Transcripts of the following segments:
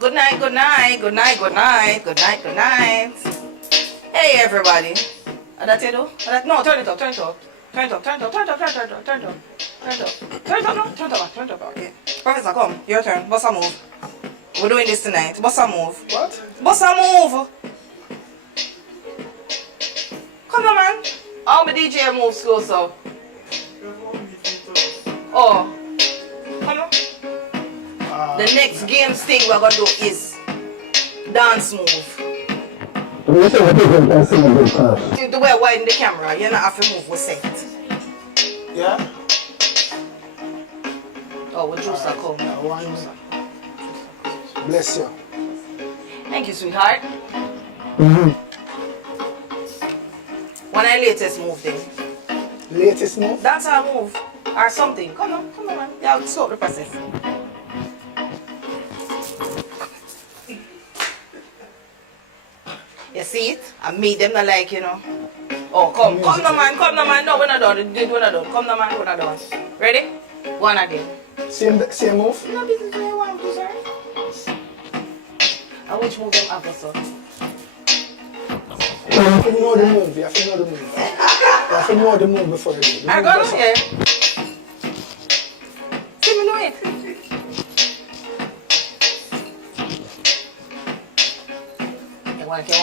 Good night, good night, good night, good night, good night, good night. Hey everybody. That you do? No, turn it up, turn it up. Turn it up, turn it up, turn it up, turn it up, turn it up. Turn it up. Turn it up, no? Turn it up, turn it up. Okay. Professor, come. Your turn. Boss a move. We're doing this tonight. Boss a move. What? Boss a move. Come on, man. How my DJ move slow, so? Oh. Come on. The next games thing we're gonna do is dance move. The way I widen the camera, you don't have to move, we set. Yeah? Oh, we'll juice a come. Bless you. Thank you, sweetheart. When I latest move thing? Latest move? Dance our move. Or something. Come on, man. Yeah, stop the process. You see it? I made them not like, you know. Oh, come no man. No, we're not done. We're not done. Come no man, we're not done. Ready? One again. Same move? No, this is what I want to, sir. And which move them after, sir? You have to know the move. You have to know the move before you do it. I got it, yeah. See me do it.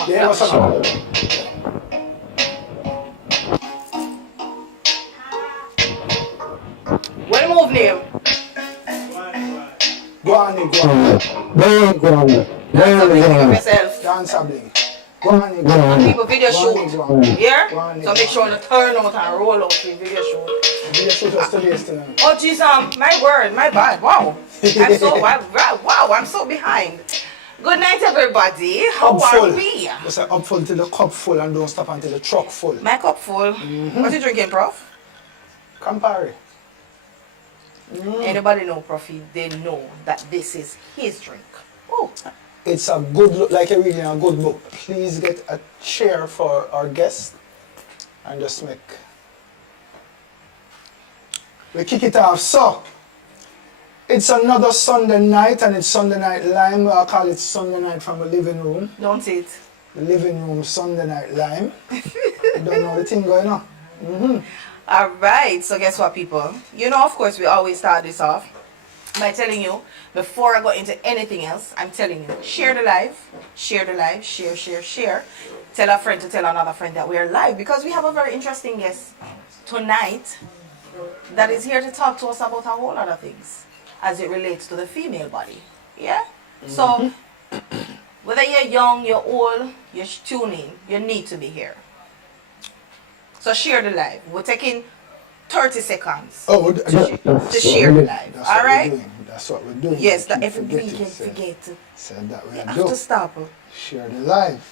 Yeah, what's up? What move name? Go on. Dance a bling of yourself. Dance a bling. Go on. And people video shoot. Yeah? Go on. So make sure to turn out and roll out the video shoot. Video shoot was today. Oh jeez, my word, my bad. Wow. I'm so behind. Good night, everybody. How are we? It's like up full till the cup full and don't stop until the truck full. My cup full. What you drinking, Prof? Campari. Anybody know, Prof? They know that this is his drink. Oh. It's a good look, like you're reading a good book. Please get a chair for our guest and just make. We kick it off. So, it's another Sunday night and it's Sunday Night Lyme. I call it Sunday Night from the living room. Don't say it. The living room Sunday Night Lyme. You don't know the thing going on. Alright, so guess what, people? You know, of course, we always start this off by telling you, before I go into anything else, I'm telling you, share the live, share. Tell a friend to tell another friend that we are live because we have a very interesting guest tonight that is here to talk to us about a whole lot of things as it relates to the female body. Yeah? So, whether you're young, you're old, you're tuning, you need to be here. So share the live. We're taking 30 seconds to share the live. Alright? That's what we're doing. Yes, that every weekend forget. Said that we have to stop. Share the live.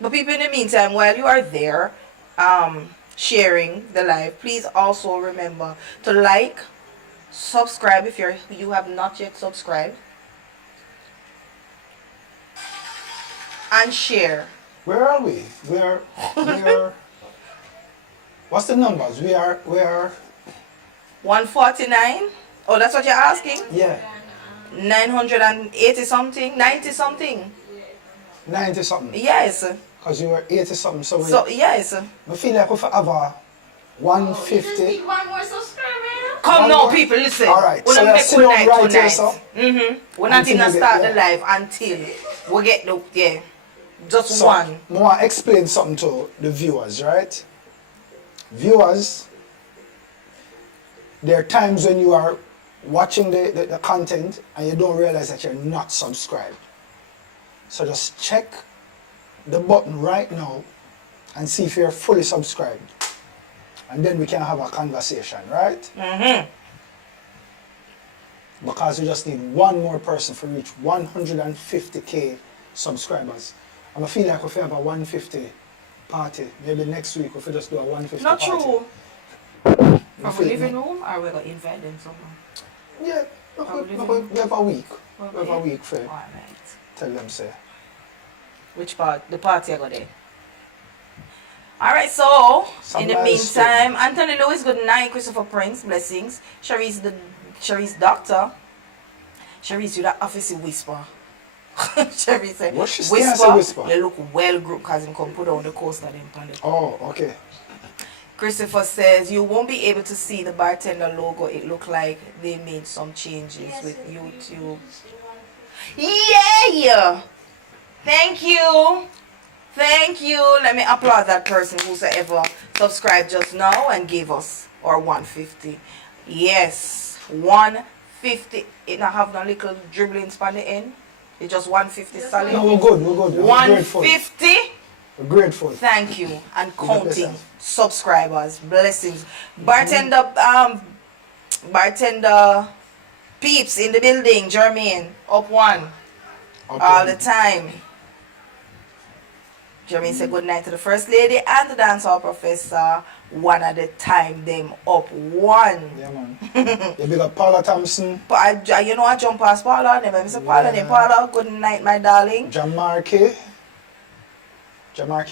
But people, in the meantime, while you are there sharing the live, please also remember to like, subscribe if you have not yet subscribed, and share Where are we? What's the numbers? We are 149. Oh, that's what you're asking? yeah, 980 something, 90 something. 90 something. Yes. Because you were 80 something. So yes. I feel like we have a 150. One more subscriber. Come now, people, listen. Alright, We're so not let's sit make down right tonight. here, so. We're not Until even we get- start yeah. the live until we get the just So, one. I want to explain something to the viewers, right? Viewers, there are times when you are watching the content and you don't realize that you're not subscribed. So just check the button right now and see if you're fully subscribed. And then we can have a conversation, right? Because we just need one more person to reach 150k subscribers. And I feel like if we have a 150 party, maybe next week if we just do a 150 Not party. true. I From feel- the living room, or we're gonna invite them somewhere. Yeah, we have a week. We have a week for Alright. tell them say. Which part? The party I got there. Alright, so Some in the nice meantime, Anthony Lewis, good night. Christopher Prince, blessings. Sharice Doctor. Sharice, you that office whisper. Sharice said, What she say, whisper? You look well group because him come put on the coaster them on the Oh, okay. Christopher says you won't be able to see the bartender logo. It looked like they made some changes with YouTube. Yeah! Thank you. Thank you. Let me applaud that person whosoever subscribed just now and gave us our 150. Yes, 150. It not have no little dribblings on the end. It's just 150 solid. No, we're good. We're good. We're grateful. 150. We're grateful. Thank you and counting blessings. subscribers, blessings. Bartender peeps in the building, Jermaine, up one all the time. Jermaine said good night to the first lady and the dancehall professor. One at a time, them up one. Yeah, man. You big up Paula Thompson, But you know I jump past Paula, never miss a Paula. Yeah. Paula, good night, my darling. Jamarki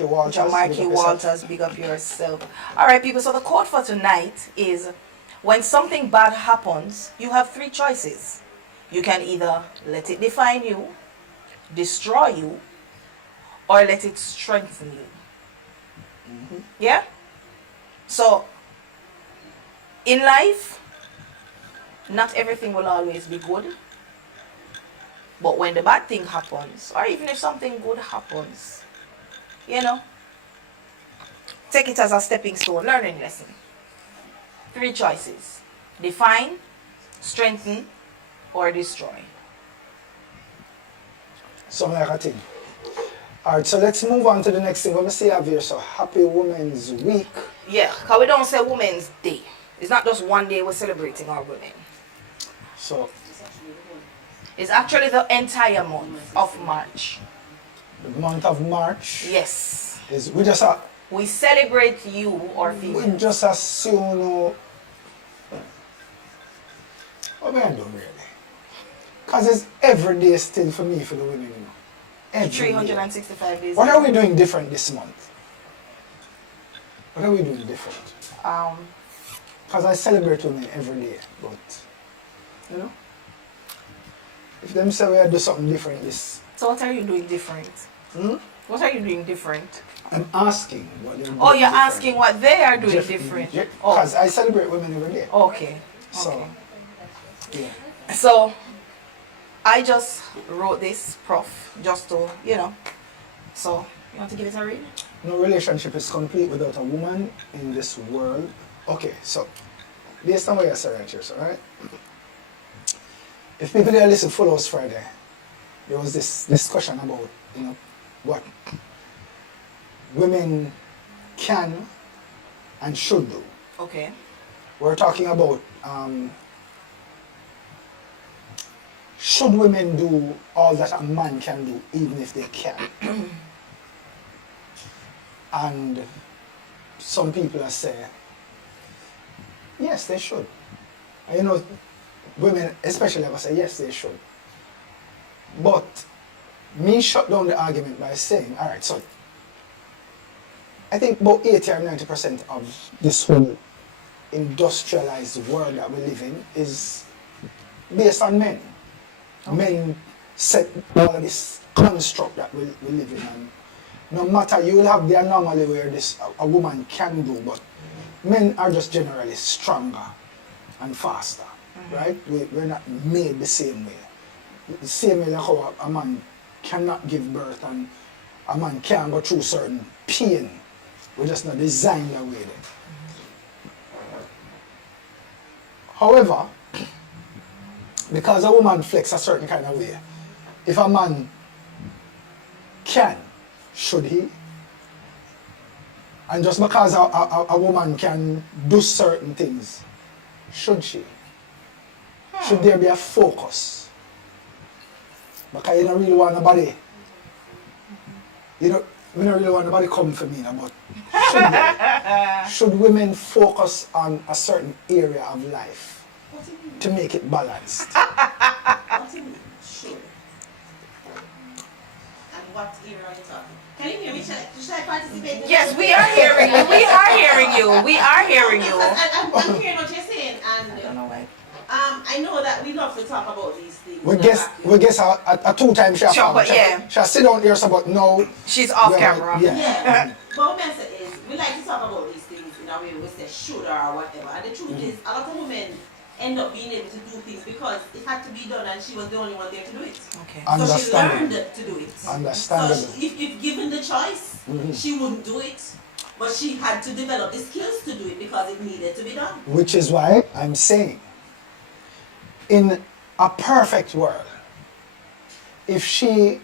Walters. big Jamarki up yourself. Walters, big up yourself. Alright, people, so the quote for tonight is when something bad happens, you have three choices. You can either let it define you, destroy you, or let it strengthen you. Yeah? So, in life, not everything will always be good. But when the bad thing happens, or even if something good happens, you know, take it as a stepping stone, learning lesson. Three choices. Define, strengthen, or destroy. Something like a thing. Alright, so let's move on to the next thing. Let me see have here. So happy Women's Week. Yeah, because we don't say Women's Day. It's not just one day we're celebrating our women. So It's actually the entire month of March. the month of March Yes. is We celebrate you or we female. just assume what we are doing really. Cause it's every day still for me for the women, you know. Every day. 365 days. What are we doing different this month? What are we doing different? Because I celebrate women every day, but you know, if them say we are do something different this, So what are you doing different? What are you doing different? I'm asking what they're doing. Oh, you're different. asking what they are doing different. Oh, Because I celebrate women every day. okay. So, yeah. So, I just wrote this, Prof, just to, you know. So, you want to give it a read? No relationship is complete without a woman in this world. Okay, so based on what you said right here, so right? If people there listen full house Friday, there was this discussion about, you know, what women can and should do. Okay. We're talking about should women do all that a man can do even if they can? And some people are saying, yes, they should. And you know, women especially have say, yes, they should. But me shut down the argument by saying, all right, so I think about 80 or 90% of this whole industrialized world that we live in is based on men. Men set all of this construct that we live in, and no matter, you will have the anomaly where this a woman can do, but men are just generally stronger and faster, right? We're not made the same way. The same way like how a man cannot give birth and a man can't go through certain pain. We're just not designed that way then. However, because a woman flex a certain kind of way, if a man can, should he? And just because a woman can do certain things, should she? Should there be a focus? Because you don't really want nobody, we don't really want nobody come for me now, but should women focus on a certain area of life to make it balanced? What do you mean? Sure. And what area are you talking? Can you hear me? Should I participate? Yes, we are hearing you. We are hearing you. We are hearing you. I'm hearing what you're saying, I don't and know why. I know that we love to talk about these things. We guess a two-time chef. Sure, but yeah. She'll sit down here, so but no. She's off we're not- camera. Yeah. But what I say is, we like to talk about these things in a way we say should or whatever. And the truth is, a lot of women end up being able to do things because it had to be done and she was the only one there to do it. Okay. So she learned Understandable. to do it. Understandable. So if given the choice, she wouldn't do it. But she had to develop the skills to do it because it needed to be done. Which is why I'm saying, in a perfect world, if she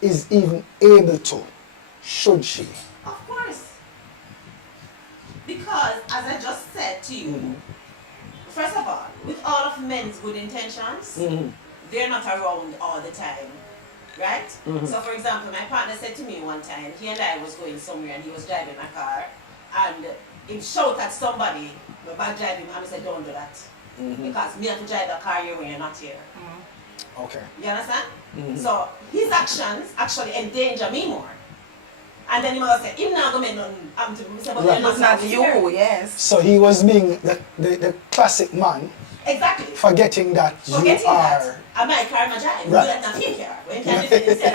is even able to, should she? Of course. Because, as I just said to you, first of all, with all of men's good intentions, they're not around all the time, right? So, for example, my partner said to me one time, he and I was going somewhere and he was driving my car, and he shouted at somebody about driving, and I said, don't do that. Because me have to drive the car here when you're not here. Okay. You understand? So his actions actually endanger me more. And then he must say, him not going to to me, but Right. you're It's not here." you, yes. So he was being the classic man, Exactly. forgetting that Forgetting you are. that. I might car my drive. Right. You let not care. When you can defend himself.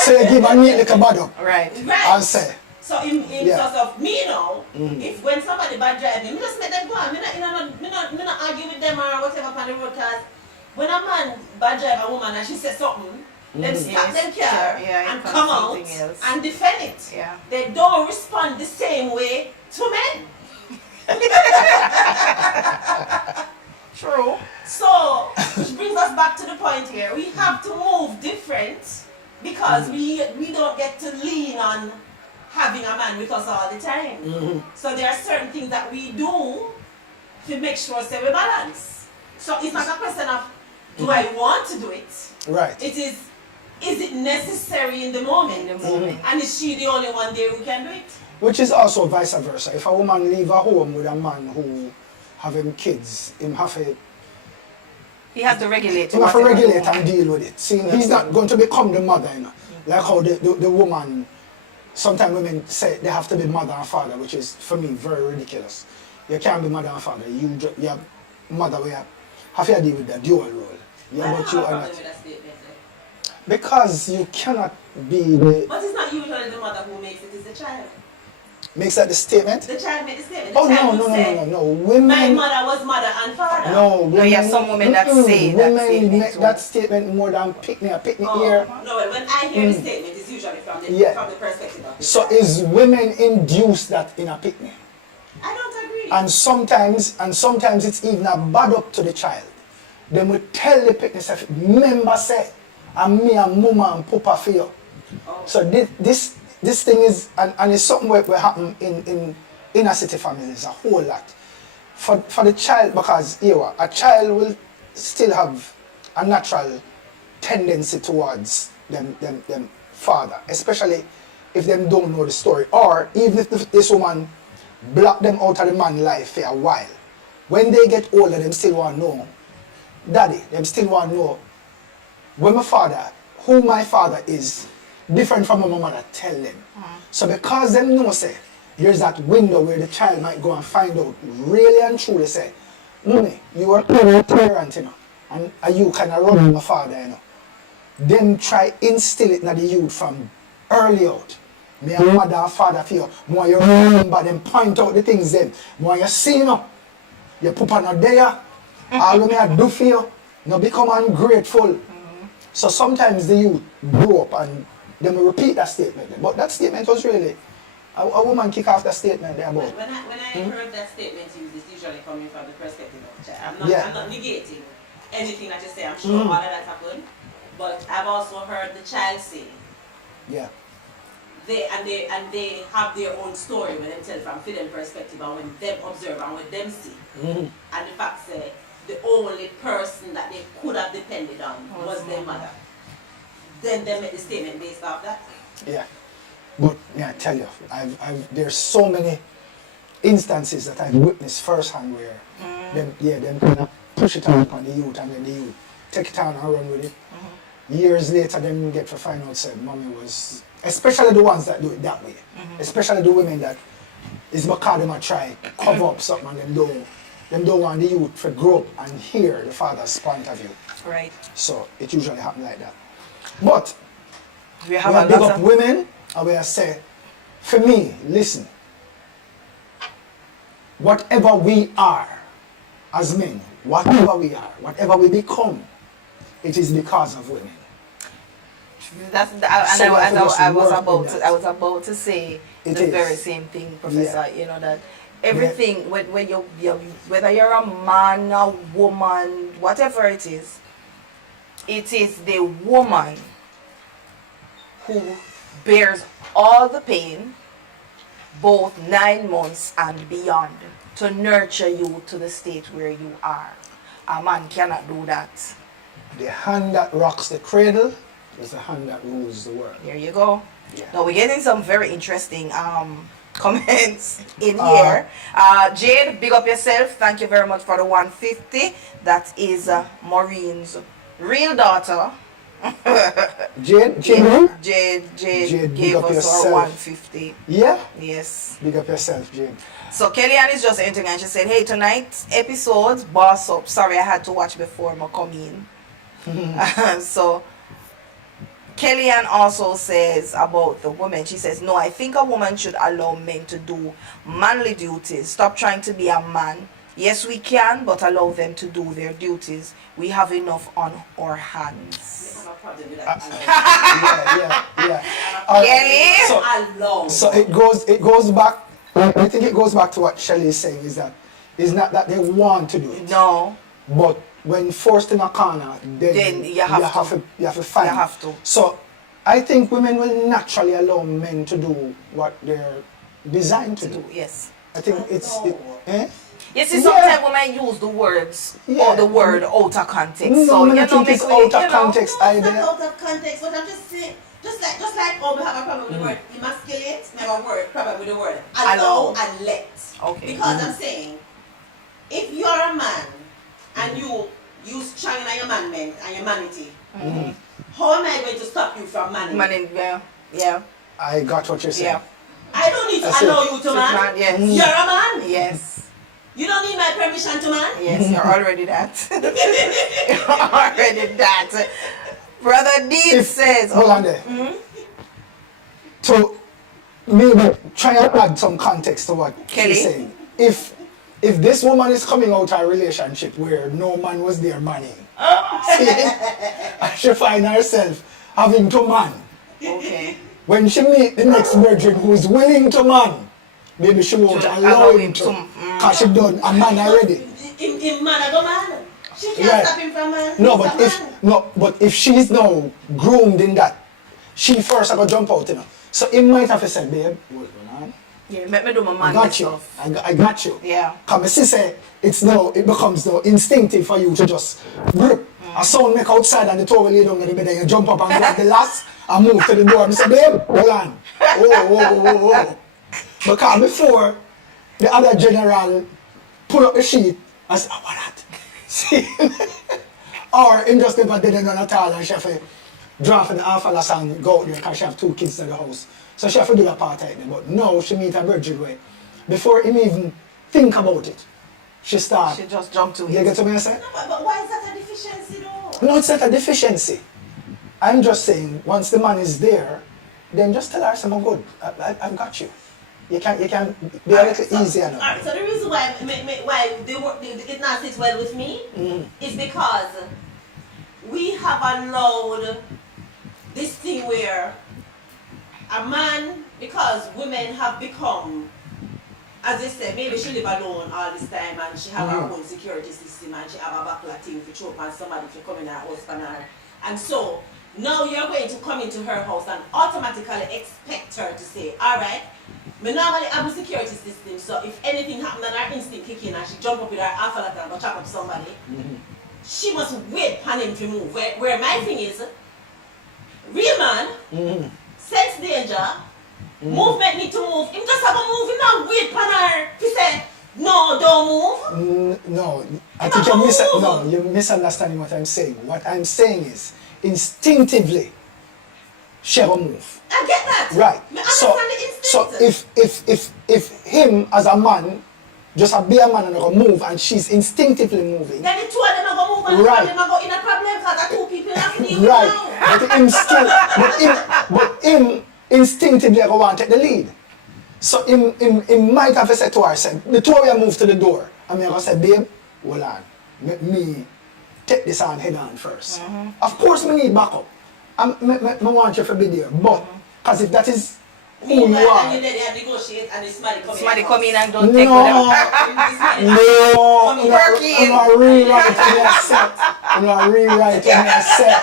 So you give a neat little bad up Right. Right. and say, So in Yeah. sort of me now, if when somebody bad drive me, just make them go on. Me not argue with them or whatever on the road, because when a man bad drive a woman and she says something, then stop Yes, them car yeah, and it come comes out something else. and defend it. Yeah. They don't respond the same way to men. True. So, which brings us back to the point here. We have to move different because we don't get to lean on having a man with us all the time. So there are certain things that we do to make sure that we balance. So it's not a question of do I want to do it? right. It is it necessary in the moment? In the moment. And is she the only one there who can do it? Which is also vice versa. If a woman leave a home with a man who have him kids, him have to He has to regulate. He have to whatever regulate you and want. deal with it. See, he's not going to become the mother, Like how the woman, sometimes women say they have to be mother and father, which is, for me, very ridiculous. You can't be mother and father. You have mother where you have to deal with the dual role. I Yeah, don't but you have a are problem not. with that statement. Because you cannot be the... But it's not usually the mother who makes it, it's the child. Makes that the statement? The child made the statement. The Oh, child no. would say, My my women... mother was mother and father. No, women... you have some women that say that women statement make too. that statement more than pick me Oh, here. no, when I hear the statement, it's usually from the, Yeah. from the perspective of the So child. is women induce that in a pick me? I don't agree. And sometimes it's even a bad up to the child. They will tell the pick self, remember say, and me and mama and papa for you. Oh. So this thing is, and it's something where happen in inner city families a whole lot. For the child, because a child will still have a natural tendency towards them father, especially if them don't know the story, or even if this woman block them out of the man life for a while. When they get older, them still want to know, daddy, them still want to know who my father is, different from what my mother tell them. So because them know say, there's that window where the child might go and find out really and truly say, Mommy, you are a parent, you know, and you kind of run my father, you know. Them try instill it in the youth from early out. Me and mother and father feel, more you remember them, point out the things then. More you see, you know, you put on a there, all of me I do for you, you become ungrateful. So sometimes the youth grow up and they will repeat that statement. But that statement was really, a woman kick off that statement there about. When I heard that statement used, it's usually coming from the perspective of the child. I'm not negating anything that you say. I'm sure all of that happened. But I've also heard the child say. Yeah. They have their own story when they tell from their perspective and when them observe and when them see. And the fact say the only person that they could have depended on was their mother. Then they make the statement based off that. Yeah. But yeah, I tell you, there's so many instances that I've witnessed firsthand where them kind of push it out on the youth and then the youth take it on and run with it. Years later, them get to find out said mommy was, especially the ones that do it that way, especially the women that is because them a try cover up something and them don't want the youth to grow up and hear the father's point of view. Right. So it usually happens like that. But We have we a big lot up of women, and we say, for me, listen, whatever we are as men, whatever we are, whatever we become, it is because of women. I was about to say the very same thing, Professor. Yeah. You know that everything when you whether you're a man, a woman, whatever it is the woman who bears all the pain, both 9 months and beyond, to nurture you to the state where you are. A man cannot do that. The hand that rocks the cradle is the hand that rules the world. There you go. Yeah. Now we're getting some very interesting comments in here. Jade, big up yourself. Thank you very much for the 150. That is Maureen's real daughter. Jade gave us our 150. Yeah? Yes. Big up yourself, Jade. So Kellyanne is just entering and she said, hey, tonight's episode, boss up. Sorry, I had to watch before I come in. So Kellyanne also says about the woman, she says, no, I think a woman should allow men to do manly duties. Stop trying to be a man. Yes, we can, but allow them to do their duties. We have enough on our hands. Yeah. Kelly? So it goes back, I think it goes back to what Shelly is saying, is that it's not that they want to do it. No. But when forced in a corner, then you have to fight. You have to. So I think women will naturally allow men to do what they're designed to do. Yes. I think it's... Yes, see, sometimes women use the words or the word out of context. No, so I think it's out of context either. It's not out of context, but I'm just saying, just like we have a problem with the word emasculate, we have a problem with the word allow and let. Okay. Because I'm saying, if you're a man and you shine on your manment and your manity, how am I going to stop you from manning? Yeah. I got what you're saying. Yeah. I don't need to allow you to man. Yes. You're a man. Yes. You don't need my permission to man. Yes, you're already that. You're already that. Brother Dean says. Hold on there. So maybe try and add some context to what Kelly? she's saying. If this woman is coming out of a relationship where no man was there manning, she find herself having to man. Okay. When she meet the next virgin who is willing to man, maybe she won't allow him to. Because she done a man already. In man, I go man. She can't stop him from man. But if she's now groomed in that, she first have to jump out, you know. So it might have to say, babe, hold on. Yeah, let me do my man I got stuff. you. I got you. Yeah. Because my sister, it becomes now instinctive for you to just grip. A sound make outside and the towel lay down in the bed and you jump up and grab the last and move to the door. I say, babe, hold on. Oh. Because before, the other general pull up the sheet and say, what that? See? Or him just never did it at all and she say, draft an half a last and go out there because she have 2 kids in the house. So she have to do that part right there. But now she meet a virgin way. Before him even think about it, she start. She just jumped to it. You get what I say? No, but why is that a deficiency though? No, it's not a deficiency. I'm just saying, once the man is there, then just tell her, I'm good. I've got you. You can be a little easier now. Alright, so the reason why it not sits well with me is because we have allowed this thing where a man, because women have become, as I said, maybe she live alone all this time and she have her own security system and she have a backlog thing to choke on somebody to come in her house for her. And so now you're going to come into her house and automatically expect her to say, alright, me normally have a security system, so if anything happens and her instinct kick in and she jump up with her half a lot and go chop up somebody, she must wait for him to move. Where my thing is, real man, sense danger, movement need to move. Him just have a move, him not wait for her to say, no, don't move. No, I think you're misunderstanding what I'm saying. What I'm saying is, instinctively, she will move. I get that. Right. Me understand the So if him as a man, just a bare man and go move and she's instinctively moving. Then the two of them are going to move and Right. the two of them are going in a problem because the two people have to deal with Right. now. But him still, but him instinctively go want to take the lead. So him might have said to her, say, the two of you move to the door. And me go say, babe, hold on. Let me take this on head on first. Of course me need backup. I want you to be there. But, because if that is who you are. And you then negotiate and Somebody come in and don't take whatever. No, Working. I'm rewrite when you're set. I'm rewrite when you're set.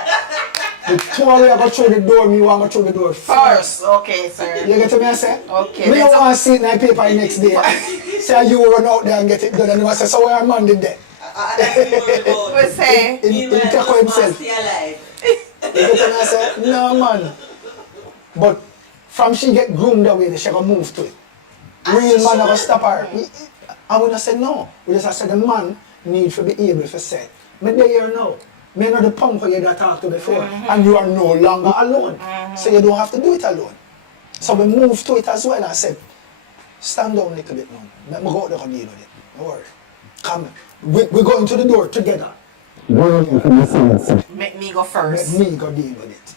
The two of you go through the door, me want to go through the door first. Okay, sir. You get what I say? Okay. Me don't want to see it in the paper the next day. Say you run out there and get it done and you say, so where man did that? We say. He take out himself. Stay alive. You get what I say? No man. But from she get groomed away, she gonna move to it. Real man gonna stop her. And we just say no. We just say the man need to be able to say, me there here now. Me know the punk who you that talked to before. And you are no longer alone. So you don't have to do it alone. So we move to it as well and said, stand down a little bit now. Let me go out there and deal with it. Don't worry. Come. We go into the door together. Make me go first. Let me go deal with it.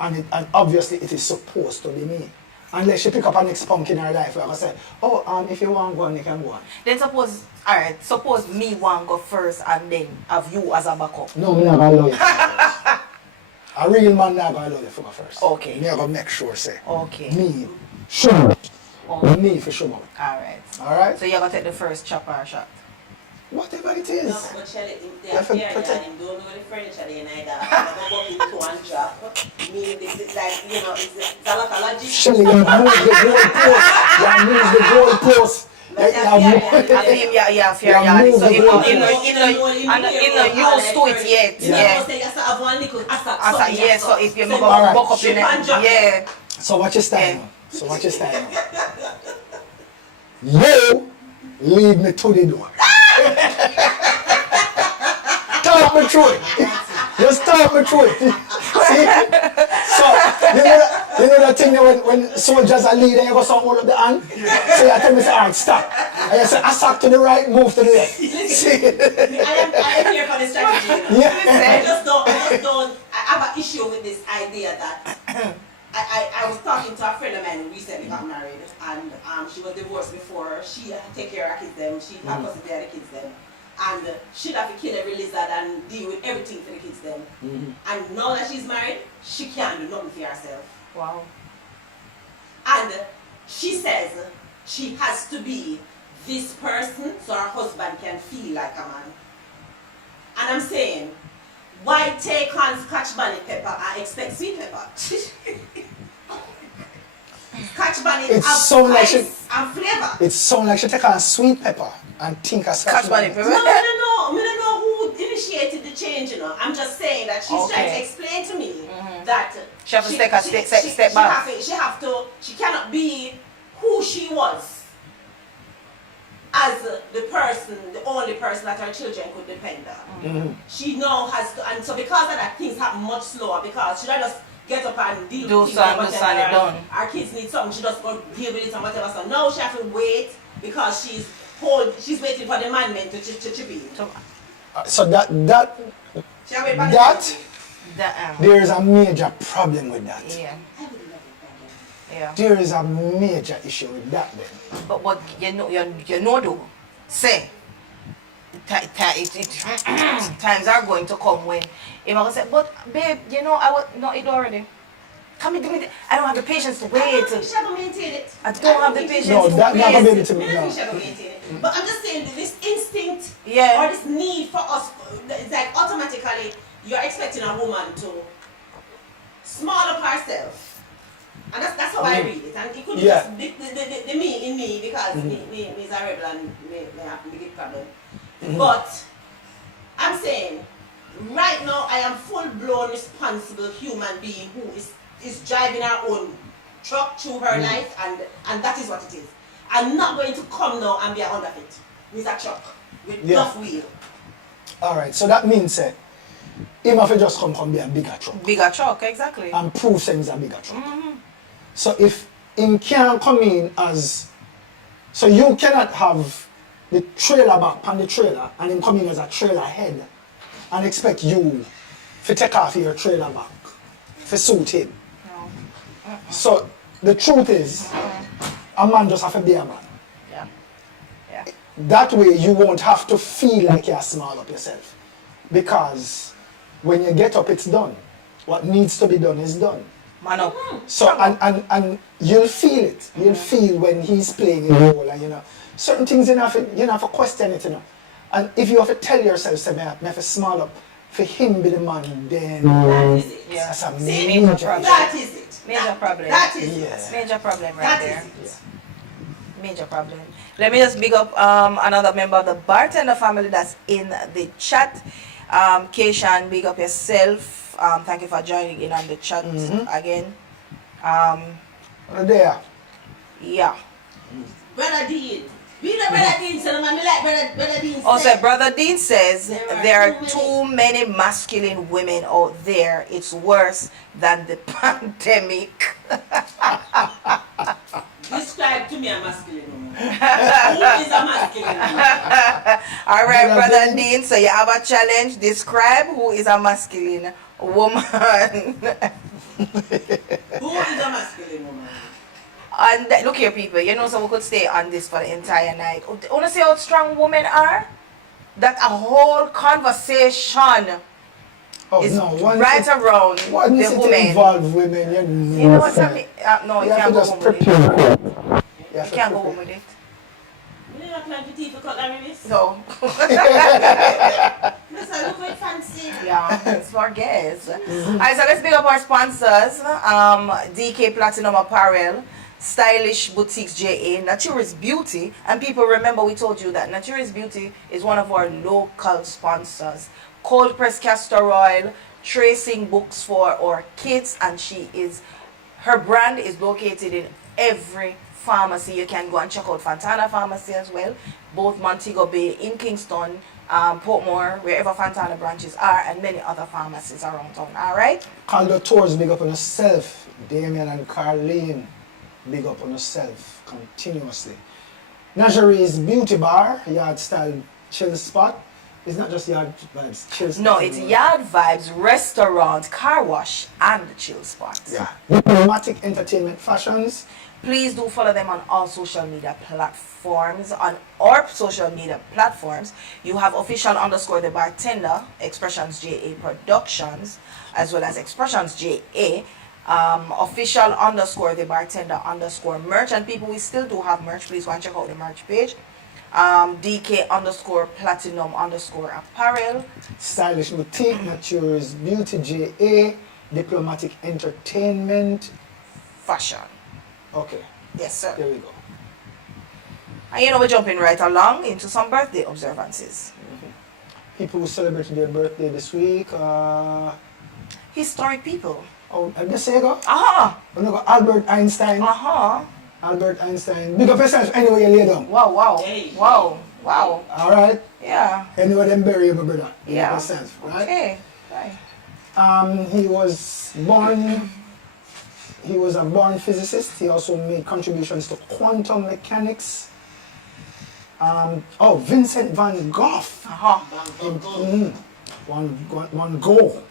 And obviously it is supposed to be me. Unless she pick up a next punk in her life where I say, oh, if you want to go on, you can go on. Then suppose me want go first and then have you as a backup. No, me not gonna allow you. A real man not gonna allow you to go first. Okay. Me gonna make sure say. Okay. Me, sure. Okay. Me for sure. Alright. Alright? So you're gonna take the first chopper shot. Whatever it No, is. but Shelly, if they You are have to here protect- and him don't know the furniture they neither. I'm going to go and drop. Me, this is like, you know, it's a lot of logistics. Shelly, you move the goalpost. You move the goalpost. Yeah, fair yardy. So you used to it yet. Yeah. Yeah, so if you go Alright. buck up in it, yeah. So watch your style now. You lead me to the door. Talk me through it. Just talk me through it. See? So, you know that thing that when soldiers are leading, you go some hold up the hand? So you tell me, say, alright, stop. And you say, attack to the right, move to the left. See? I am here for the strategy. You know? Yeah. I just don't, I have an issue with this idea that I was talking to a friend of mine who recently got married and she was divorced before. She had to take care of her kids then, she had custody of the kids then. And she'd have to kill every lizard and deal with everything for the kids then. And now that she's married, she can't do nothing for herself. Wow. And she says she has to be this person so her husband can feel like a man. And I'm saying, why take on Scotch bonnet pepper and expect sweet pepper? Scotch bonnet It have sound like spice and flavor. It sounds like she take on sweet pepper and think of Scotch bonnet pepper. No, I don't know who initiated the change, you know. I'm just saying that she's trying to explain to me that She have to take a step back. She cannot be who she was as the person, the only person that our children could depend on. She now has to, and so because of that, things happen much slower because she don't just get up and deal with things or whatever. Done. Our kids need something, she just go deal with it and whatever. So now she has to wait because she's waiting for the man to chip in. So that She have wait for there is a major problem with that. Yeah. Yeah. There is a major issue with that then. But you know though, say times are going to come when I'm gonna say, but babe, you know I would not eat already. Come and give me I don't have the patience to wait. I don't think she ever maintain it. I don't have the patience No, to that wait. never made it to I me. don't No. think she ever maintain it. But I'm just saying this instinct Yeah. or this need for us, it's like automatically you're expecting a woman to small up herself. And that's how I read it. And it could be just the me in me because me is a rebel and me have a big problem. But I'm saying right now I am full-blown responsible human being who is driving her own truck through her life and that is what it is. I'm not going to come now and be under it with a truck with enough wheel. Alright, so that means that him have to just come be a bigger truck. Bigger truck, exactly. And prove things a bigger truck. So if him can't come in as, so you cannot have the trailer back on the trailer and him come in as a trailer head and expect you to take off your trailer back to suit him. No. So the truth is, a man just have to be a man. Yeah. Yeah. That way you won't have to feel like you're small up yourself. Because when you get up, it's done. What needs to be done is done. Man up. So and you'll feel it. You'll feel when he's playing a role, and you know certain things you have to question it, you know. And if you have to tell yourself, say, I have to small up for him be the man, then That is it. Yeah. that's a See, major problem. that is it. Major problem. That is Yeah. it. Major problem right That there. is it. Major problem. Let me just big up another member of the Bartender family that's in the chat. Keishan, big up yourself. Thank you for joining in on the chat again. there. Yeah. Brother Dean. We know Brother Dean, so man, me like Brother Dean. Also, Brother Dean says there are too too many masculine women out there. It's worse than the pandemic. Describe to me a masculine woman. Who is a masculine woman? All right, Brother Dean. So you have a challenge. Describe who is a masculine woman. Who is a masculine woman? And look here, people. You know, so we could stay on this for the entire night. You want to see how strong women are? That a whole conversation is right around Once the it women. involve women, you know. You know what I mean? No, you have can't to go just home with it. prepare. You can't go home with it. You didn't apply for tea for cutlery, miss? No. Miss, I look quite fancy. Yeah, it's for guests. Alright, so let's pick up our sponsors. DK Platinum Apparel, Stylish Boutiques JA, Naturist Beauty. And people, remember we told you that Naturist Beauty is one of our local sponsors. Cold pressed castor oil, tracing books for our kids, and her brand is located in every pharmacy. You can go and check out Fontana Pharmacy as well, both Montego Bay, in Kingston, Portmore, wherever Fontana branches are, and many other pharmacies around town. Alright? Caldo Tours, big up on yourself. Damien and Carlene, big up on yourself continuously. Najarie's Beauty Bar, yard style chill spot. It's not just yard vibes, chill spot. No, it's Yard Vibes, restaurant, car wash, and the chill spot. Yeah. Diplomatic Entertainment Fashions. Please do follow them on all social media platforms. On our social media platforms, you have official _ the bartender, Xpressionz JA Productions, as well as Xpressionz JA, official _ the bartender _ merch. And people, we still do have merch. Please go and check out the merch page. DK _ platinum _ apparel. Stylish Boutique, Naturist Beauty JA, Diplomatic Entertainment. Fashion. Okay, Yes, sir. there we go. And you know, we're jumping right along into some birthday observances. People who celebrated their birthday this week. Historic people. Oh, and this year go? Aha. We go Albert Einstein. Uh-huh. Albert Einstein. Big up yourself anyway you lay down. Wow, wow, Hey. wow, wow. Alright? Yeah. Anyway them bury you, my brother. Big up Yeah. yourself, right? Okay. Right. He was a born physicist. He also made contributions to quantum mechanics. Vincent van Gogh. Uh-huh. One go.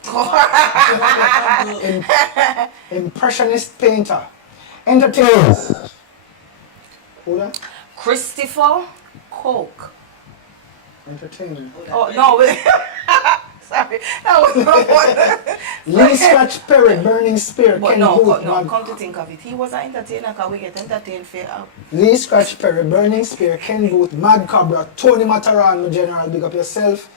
Impressionist painter. Entertainer. Who that? Christopher Coke. Entertainer. Oh no, wait. Sorry, that was not one. Lee Scratch Perry, Burning Spear, But Ken no, Booth, come to think of it, he was an entertainer because we get entertained for Lee Scratch Perry, Burning Spear, Ken Booth, Mad Cobra, Tony Mataran, General, big up yourself,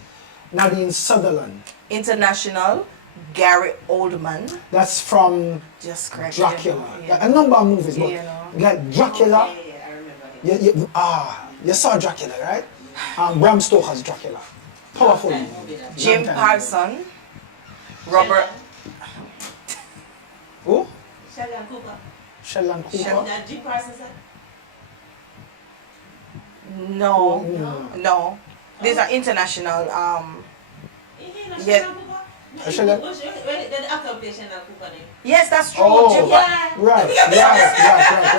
Nadine Sutherland. international. Gary Oldman. That's from Just correct. Dracula. Yeah. A number of movies, but Yeah, you know. like Dracula, Yeah, I remember him. you saw Dracula, right? Bram Stoker's Dracula. Powerful. Long time movie that. Jim Long time. Parsons. Robert. Who? Sheldon Cooper. Sheldon Cooper. That Jim Parsons said? No. No. No. These are international. Sheldon Yeah. Cooper? Sheldon- The actor play Sheldon Cooper name. Yes, that's true. Oh. Jim. Yeah. Right.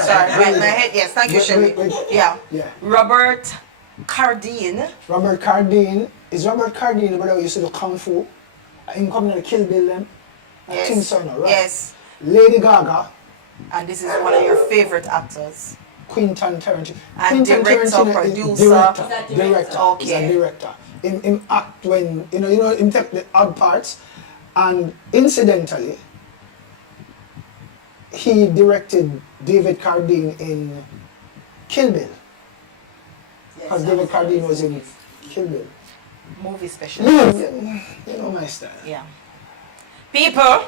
Sorry, right in my head. Yes, thank you, Shirley. Wait. Yeah. Yeah. Robert Cardine. Robert Cardine. Is Robert Cardine the brother who used to do Kung Fu? Him coming to the Kill Bill them? I Yes. think so, no, right? Yes. Lady Gaga, And this is one of your favorite actors. Quentin Tarantino. And Quentin director, Tarantino is producer. Is that Director. director? Okay. He's a director. Him act when, him take the odd parts. And incidentally, he directed David Carradine in Kill Bill. Because David Carradine was in Kill Bill. Movie special. You know my style. Yeah. People,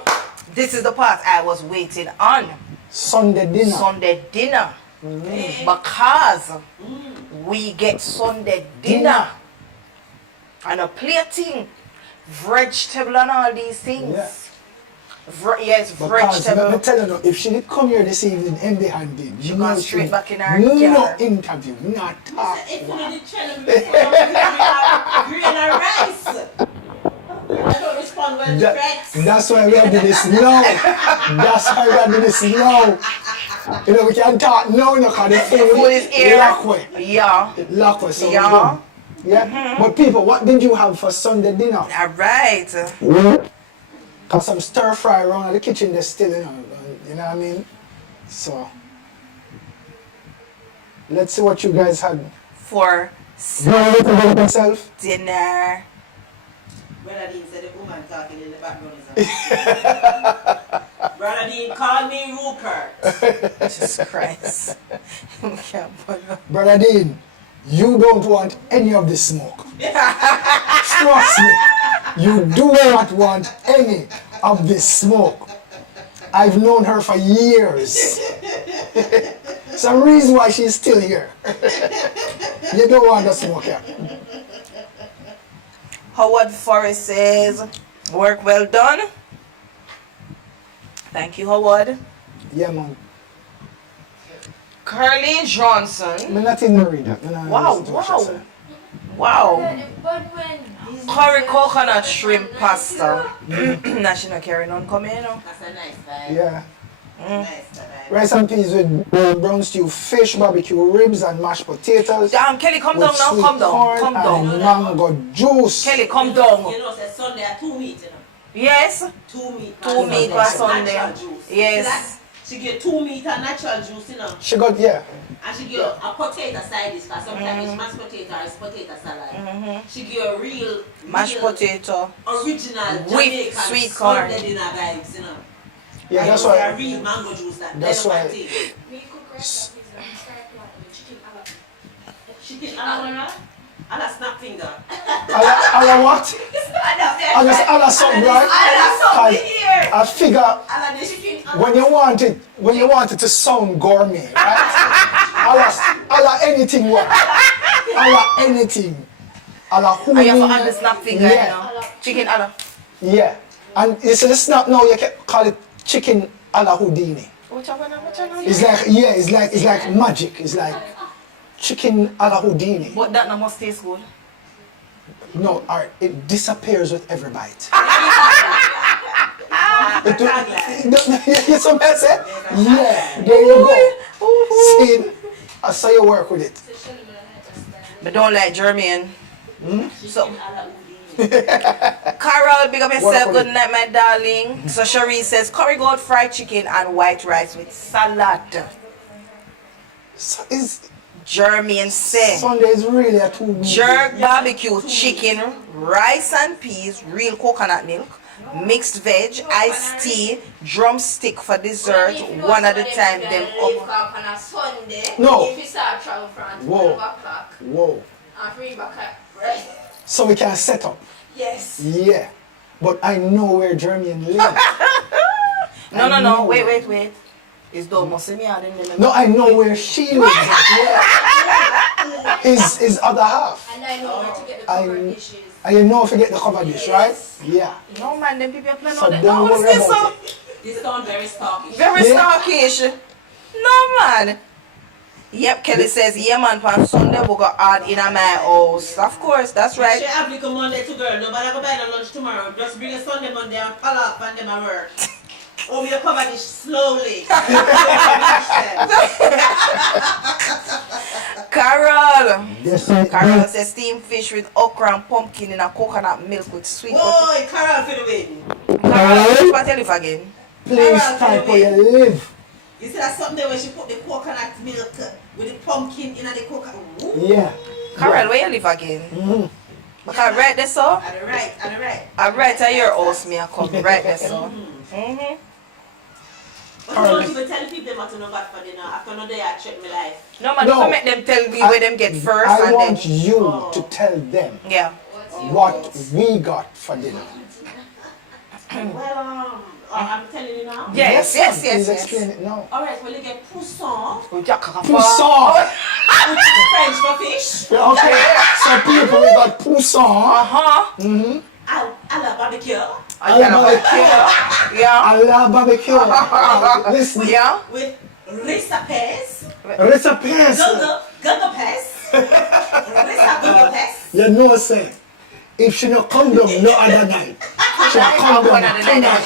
this is the part I was waiting on. Sunday dinner. Sunday dinner. Because we get Sunday dinner. And a plating. Vegetable and all these things. Yeah. Yes, Because let me vegetable. tell you, if she did come here this evening empty-handed, She gone straight back in her no car. interview, not talk. If you need to tell me green and rice. I don't respond well to threats. That's why we are doing this now. That's why we are doing this now. We can talk now, because the Food is here. lock way. Yeah. Lock way, so Yeah. boom. Yeah. But people, what did you have for Sunday dinner? All right. Cause some stir fry around the kitchen, they're still, you know what I mean? So, let's see what you guys had. For You want to develop yourself? dinner. Brother Dean said the woman talking in the background is a Brother Dean, call me Rupert. Jesus Christ. Can't put up. Brother Dean, you don't want any of this smoke. Trust me, you do not want any of this smoke. I've known her for years. Some reason why she's still here. You don't want the smoke here. Howard Forrest says, work well done. Thank you, Howard. Yeah, man. Curly Johnson. I'm not even read that. Wow. Curry coconut shrimp pasta. Now she not carrying on coming, That's a nice vibe. Yeah. Nice vibe. Rice and peas with brown stew, fish, barbecue ribs, and mashed potatoes. Damn, Kelly, come with down now. sweet Come down. corn Come down. and mango juice. Kelly, come down. You know, say Sunday are 2 meat, you know. Yes. 2 meat. Two meat per per Sunday. Natural juice. Yes. See that? She get 2 meat and natural juice, you know. She got, yeah. And she give a potato side dish, because sometimes it's mashed potato or it's potato salad. She give a real Mashed potato. original With Jamaican sweet corn. Sunday dinner vibes, you know. Yeah, And that's you see a why. real mango juice that That's develop why- and take. Chicken ala ala snap finger. Ala what? Ala something, right? Ala something here. I figure Ala the chicken. when you want it to sound gourmet, right? ala anything what? Ala anything. Ala who? I have to hand the snap finger, Yeah. you know. Chicken ala. Yeah. And you see the snap now, you can call it chicken ala Houdini. It's like, yeah, it's like magic. It's like chicken a la Houdini. But that no must taste good. No, alright, it disappears with every bite. Tagline. You saw what I said? Yeah, there you go. See, I saw you work with it. But don't like German. So, Carol, big up yourself. Good night, my darling. So Cherie says curry goat, fried chicken, and white rice with salad. So is German say Sunday is really a 2 week. jerk barbecue chicken, rice and peas, real coconut milk, mixed veg, iced tea, drumstick for dessert, one at a time. Then up. on a Sunday. No. If you start travel from Whoa. 12 o'clock Whoa. and 3 o'clock, right? So we can set up. Yes. Yeah. But I know where German live. No. Wait. It's the almost me out in the No, I know where she lives. Yeah. His other half. And I know where to get the covered dishes. And you know if you get the cover dish, right? Yeah. No man, them people plan So on that. don't No, worry see, about so it. This sound very stalkish. very Yeah. starkish. No man. Yep, Kelly says, yeah man, on Sunday we got add in my house. Of course, that's She right. have like a Monday to girl. Nobody go buy no lunch tomorrow. Just bring a Sunday, Monday and pull up and them at work. Oh, we cover this slowly. Carol. Yes, sir. Carol says steamed fish with okra and pumpkin in a coconut milk with sweet potato. Boy, Carol for the win. Carol, what tell if again? Please type where you live. You see that something where she put the coconut milk with the pumpkin in the coconut. Ooh. Yeah. Carol, where you live again? Because right there, so. At the right. I right at your house, me I come right there, so. But you don't even tell people what to know about for dinner. After another day, I check my life. No man, No. don't make them tell me where them get first I and want then. you to tell them Yeah. what we got for dinner. Well, I'm telling you now. Yes. Please explain it now. Alright, well, you get pousson, Poussin. French for fish, Okay. So people, we got poussin. Uh-huh. à la barbecue, À la barbecue. Yeah. À la barbecue. Listen. Yeah. with recipes, Recipes. gugapes, recipes. You know, say, if she not come down no other night, she come down tonight.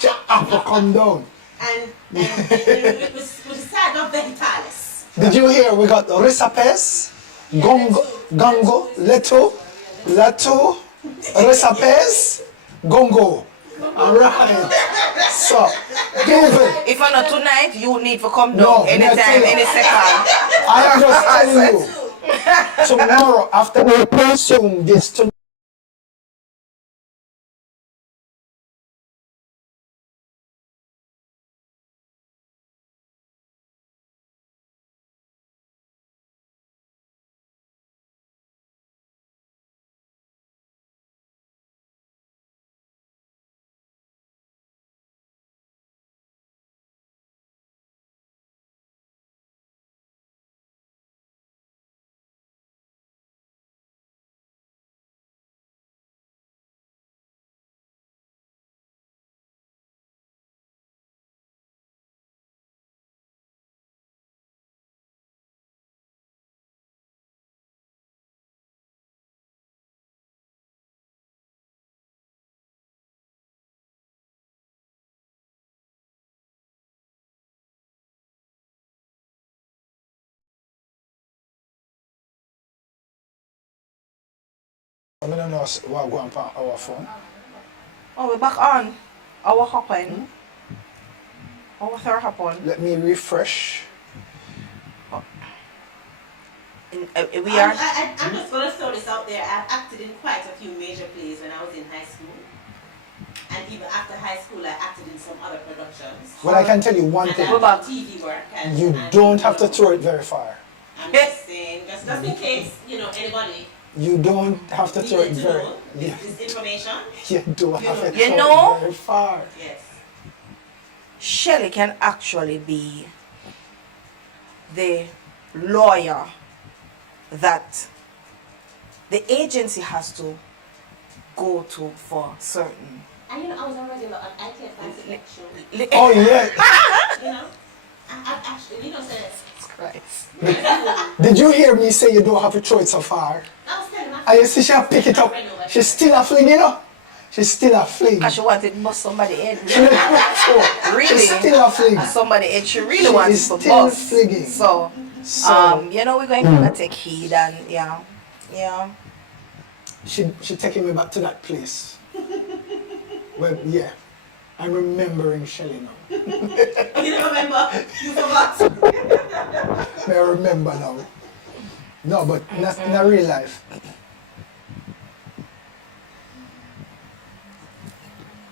She have to come down. And with the side of vegetables. Did you hear? We got recipes, gongo, leto, recipes, gongo. Alright. So, people, If you're not tonight, you need to come No, down anytime, that's it. any second. I am just telling you. Tomorrow, after we consume this tonight, I don't know what going on our phone. Oh, we're back on. Our happen. Our third happen. Let me refresh. We are. I'm just going to throw this out there. I've acted in quite a few major plays when I was in high school. And even after high school, I acted in some other productions. Well, I can tell you one And thing. I've done TV work. You don't have to throw it very far. I'm just saying, just in case, anybody You don't have to throw it needed to very. know Yeah. this information. You don't have to You throw know? it very far. Yes. Shelley can actually be the lawyer that the agency has to go to for certain And you know, I was a regular and I can't fancy that show. Oh yeah. You know? I actually, you know, say, Christ. Did you hear me say you don't have to throw it so far? I was telling my And you see she pick it up. She's still a fling, you know? She's still a fling. Because she wanted to bust somebody head. She didn't have to. Really? She's still a fling. Somebody head she really She wants is to still bust. flinging. So, So you know, we're going to take heed and, yeah. she taking me back to that place. Well, yeah. I'm remembering Shelly now. You don't remember? You forgot? I remember now. No, but not in a real life.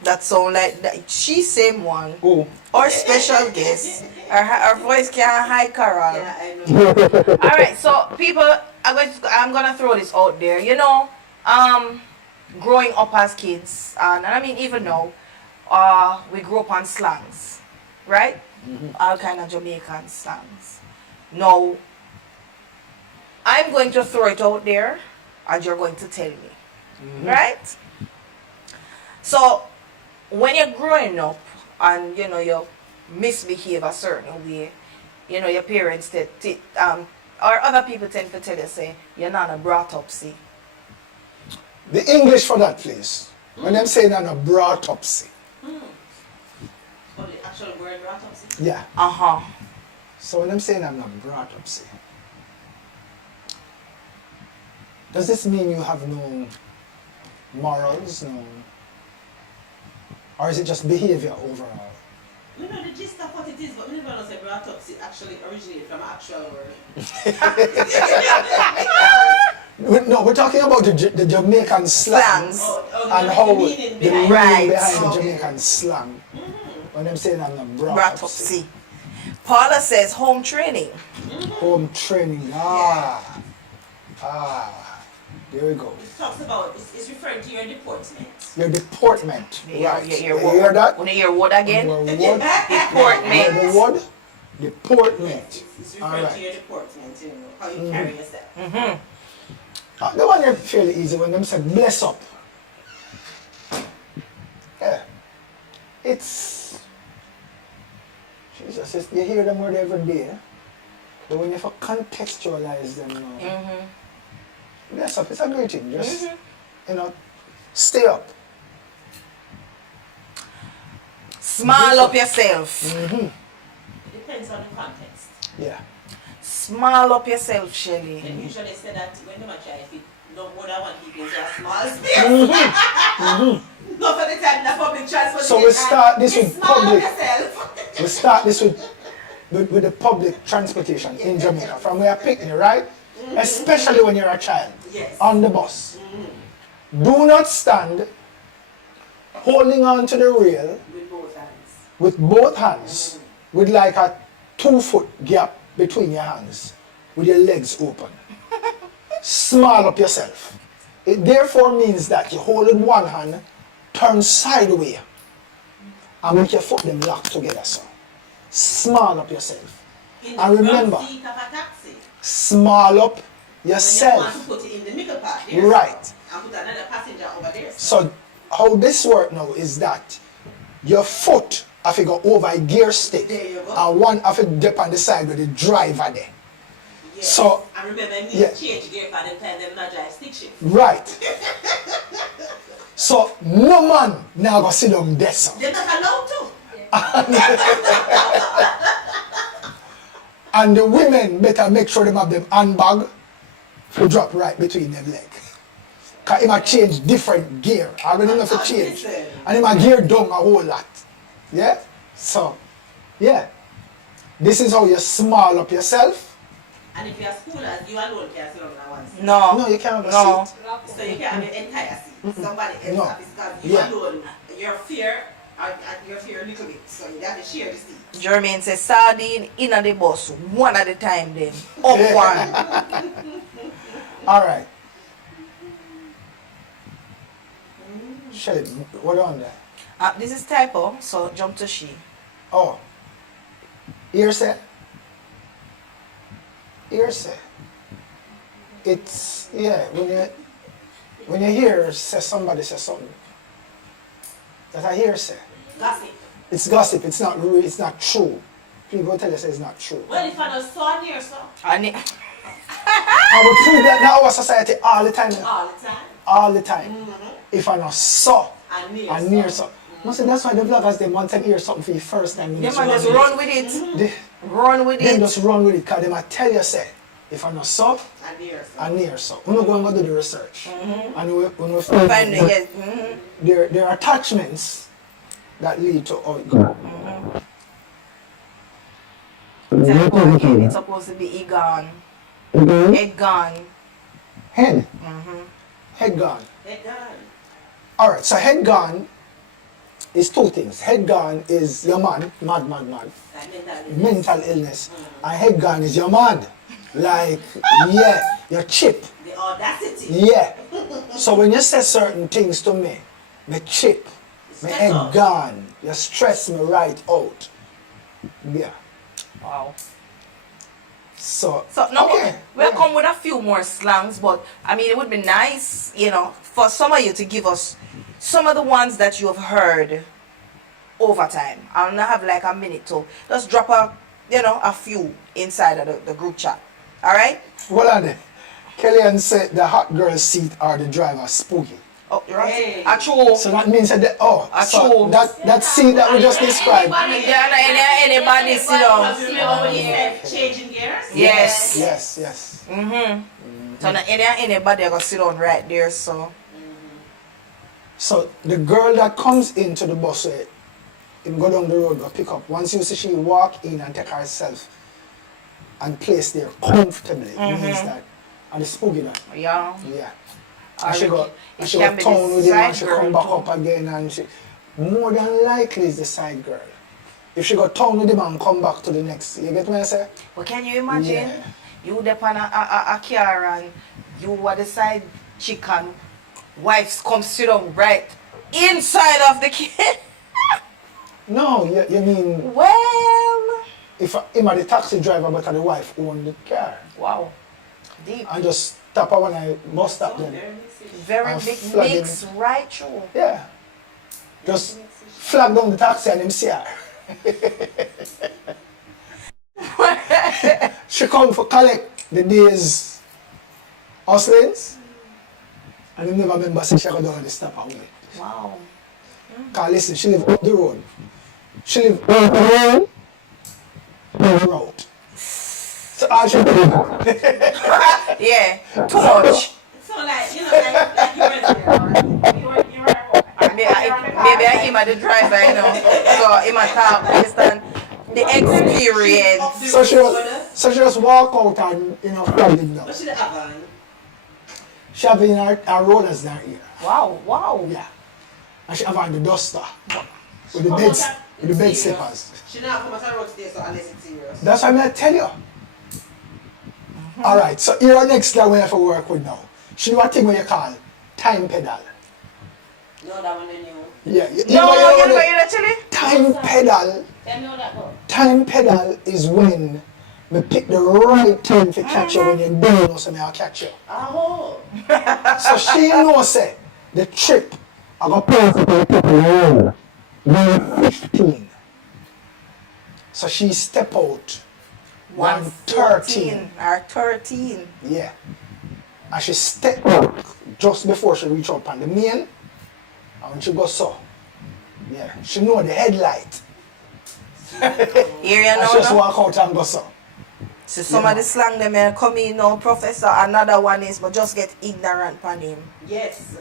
That sound like that. She same one. Oh. Our special guest. Her voice can high Carol. Yeah, I know. All right, so people, I'm gonna throw this out there. You know, growing up as kids, and I mean even now, we grew up on slangs, right? All kind of Jamaican slangs. Now, I'm going to throw it out there, and you're going to tell me, right? So, when you're growing up, and you know you misbehave a certain way, you know your parents or other people tend to tell you, say you're not a brought up, see. The English for that, please. When them saying I'm a brought up, see. Oh, the actual word autopsy? Yeah. So when I'm saying I'm not brought up, see. Does this mean you have no morals, no? Or is it just behavior overall? We know the gist of what it is, but we never know say autopsy actually originated from actual word. No, we're talking about the Jamaican slangs and how the meaning behind the Jamaican slang. When I'm saying I'm not brought up, see. Paula says home training. Home training, there we go. It talks about, it's referring to your deportment. Your deportment. You hear that? Want to hear what again? Your what? Deportment. The what? Deportment. It's referring to your deportment, you know, how you carry yourself. The one here fairly easy when them say bless up. Yeah. It's Jesus, you hear them word every day. But when you have to contextualize them now. Bless up, it's a great thing. Just you know, stay up. Smile up yourself. Depends on the context. Yeah. Smile up yourself, Shelly. And usually say that when they try if it no more than one people into a small space. Not for the time the public transport. So we start this with smile public. yourself. We start this with the public transportation in Jamaica. From where I pick me, right? Especially when you're a child. Yes. On the bus. Do not stand holding on to the rail With both hands. with both hands with like a 2-foot gap between your hands with your legs open. Small up yourself. It therefore means that you hold in one hand, turn sideways, and make your foot them locked together, so. Small up yourself. And remember, Seat of a taxi. small up yourself. When you want to put it in the middle part there. Right. And put another passenger over there. So how this works now is that your foot have to go over a gear stick There you go. and one have to dip on the side with the driver there. Yes. So I remember me yes. change gear for the time them not drive stick shift. right. So no man now go sit down there. So. They're not allowed to. And the women better make sure them have them handbag to drop right between them legs. Cause he might change different gear. I already know if it change. And he might gear down a whole lot. Yeah? So, yeah. This is how you small up yourself. And if you're schoolers, you alone can sit on that one seat. No. No, you can't have a No. seat. So you can't have your entire seat. Somebody else No. have because you Yeah. alone, your fear, and your fear a little bit. So you have to share the seat. Jermaine says sardine in the bus, one at a time then. Up one. Alright. Shelly, what on there? This is typo, so jump to she. Oh. Hearsay. Hearsay. It's, yeah, when you hear say somebody say something, That's a hearsay. Gossip. It's gossip. It's not real. It's not true. People tell us it's not true. Well, if I know so near so. And it, I will prove that in our society all the time. All the time. All the time. If I know so And near so. No, see, that's why the vloggers they want to hear something for the first time. them man just run with it. Run with Then it. just run with it, because they might tell you, say, if I know so, And near so. and near so. We're not going to do the research. And we Find it, yes. there are attachments that lead to how it goes. Tell go again, it's supposed to be Egon. Head gone. Head. Head gone. Head gone. Alright, so head gone is two things. Head gone is your man, mad. Like Mental illness. And head gone is your mad. Like, yeah, your chip. the audacity. Yeah. So when you say certain things to me, my chip, my Stress head out. gone, you stress me right out. Yeah. Wow. So, So now okay. we'll come with a few more slangs, but I mean it would be nice, you know, for some of you to give us some of the ones that you have heard over time. I'll not have like a minute to just drop a few inside of the group chat. Alright? Hold on there. Kellyanne said the hot girl seat or the driver spooky. Oh, you're right. Hey. Achoo. So that means that so Achoo. that seat that we just described. Anybody sit down. Remember when you said changing gears? Yes. Yes. So now anybody gonna sit on right there, so So the girl that comes into the bus, him go down the road, go pick up. Once you see she walk in and take herself and place there comfortably, it means that and it's spooky now. yeah. Yeah. Or And she it- go it and she can go be town the with him and side she girl come back too. up again and she more than likely is the side girl. If she go town with him and come back to the next, you get what I say? But can you imagine Yeah. you dep on a car and you are the side chicken, wives come sit down right inside of the car? No, you mean Well, if him are the taxi driver but the wife own the car. wow, deep, And just stop her when I bus stop them. very and big flooding. mix right through. Yeah. Just flag down the taxi and him see her. She come for collect the day's hustlings and him never remember say she go down and they stop her with it. Wow. Cause listen, she live up the road. She live up the road. So all she do, Yeah, too much. So like, you were Maybe I him at the driver, you know. So him at talk based on the experience. so she just walk out and flag him down. But she the Avan. She have in her rollers down here. Wow. Yeah. And she have on the duster. With the bed slippers. She not come out and road today, so unless it's serious. That's what I'm gonna tell you. Alright, so here our next guy we have to work with now. She do a thing what you call time pedal. No, that one I knew. Yeah, No, you know actually? time pedal. Tell me all that about. Time pedal is when me pick the right time to catch you when you don't know so I'll catch you. Oh. So she knows say the trip I got play for the people around. You're 15. So she step out 1:13. 1:14 or 13. Yeah. And she step out just before she reach up on the main. And when she goes so, yeah, she know the headlight. Here you And know she just now. walk out and go so. So some of the slang them may come in now, professor. Another one is, but just get ignorant pan him. Yes.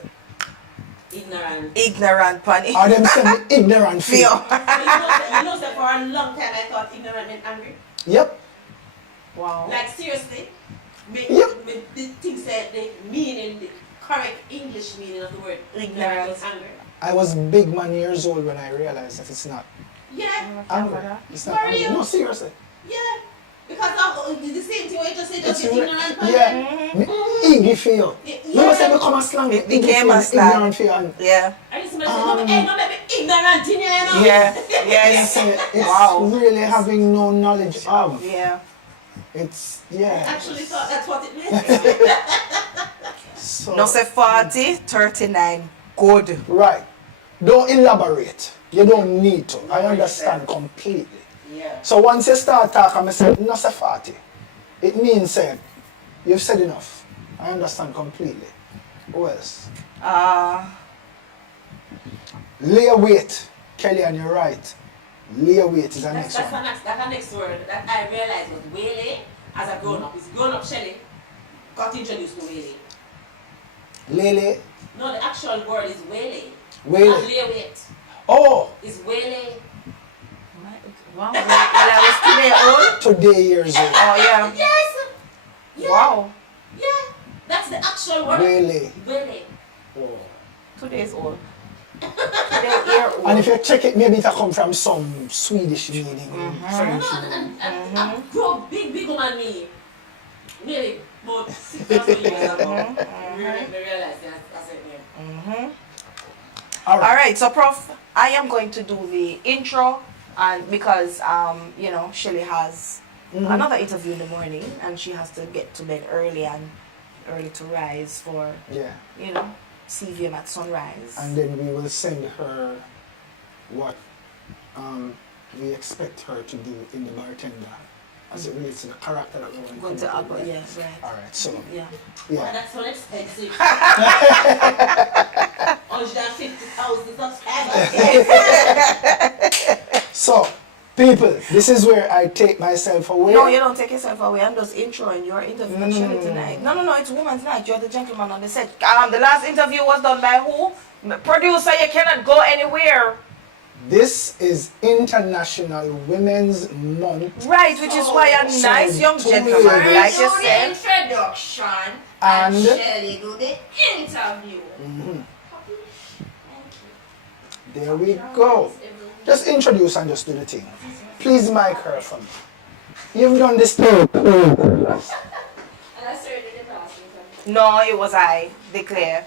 Ignorant. Ignorant pan him. Or them send me ignorant Feel. feel. You know that for a long time I thought ignorant meant angry. Yep. Wow. Like seriously, Yep. the things that the meaning, the correct English meaning of the word Ignorant. is angry. I was big man years old when I realized that it's not Yeah, angry. It's not For angry. real? No, seriously. yeah. Because of the same thing what you just said, just It's get ignorant. yeah. Iggy feel. You know say become a slang. It Iggy became feel, a slang. ignorant feel. And Yeah. I used to say, no, hey, no, make me ignorant in here, you know? Yeah. you Yes. say it's Wow. really having no knowledge of. Yeah. It's I yeah. actually thought that's what it meant. So No say 40, 39. Good. right. don't elaborate. You don't need to. I No, understand yes, completely. Yeah. So once you start talking, I say, no say 40. It means you've said enough. I understand completely. Who else? Layer weight. Kellyanne, you're right. Layer weight is the next That's one. the next word that I realized was whaley as a grown up. It's grown up Shelly got introduced to whaley. Lele. No, the actual word is whaley. Whaley. And layer weight Oh, is whaley. Wow. When I was 2 days old. today years old. Oh yeah. Yes. Yeah. Wow. Yeah. That's the actual word. Whaley. Whaley. 2 days old. 2 days year old. And if you check it, maybe it come from some Swedish meaning, French meaning. I grew up big woman me. Really, about 6,000 years ago. I realized that's it. Yeah. All right. Alright, so Prof, I am going to do the intro, and because you know, Shelly has another interview in the morning and she has to get to bed early and early to rise for Yeah. you know, CVM at sunrise. And then we will send her what we expect her to do in the bartender as it relates to the character that we're going going to to upper, yes, right. All right, so Yeah. yeah. That's so expensive. 150,000 subscribers. So, people, this is where I take myself away. No, you don't take yourself away. I'm just introing your interview No, with no, Shelly no, no, tonight. no. No, it's woman's night. You're the gentleman on the set. The last interview was done by who? Producer, you cannot go anywhere. This is International Women's Month. Right, which is why a So, nice young two gentleman ladies. like do the yourself. introduction And- and Shelly do the interview. There we go. Just introduce and just do the thing. Please mic her for me. You've done this thing. And I started the last interview. No, it was I. Declare.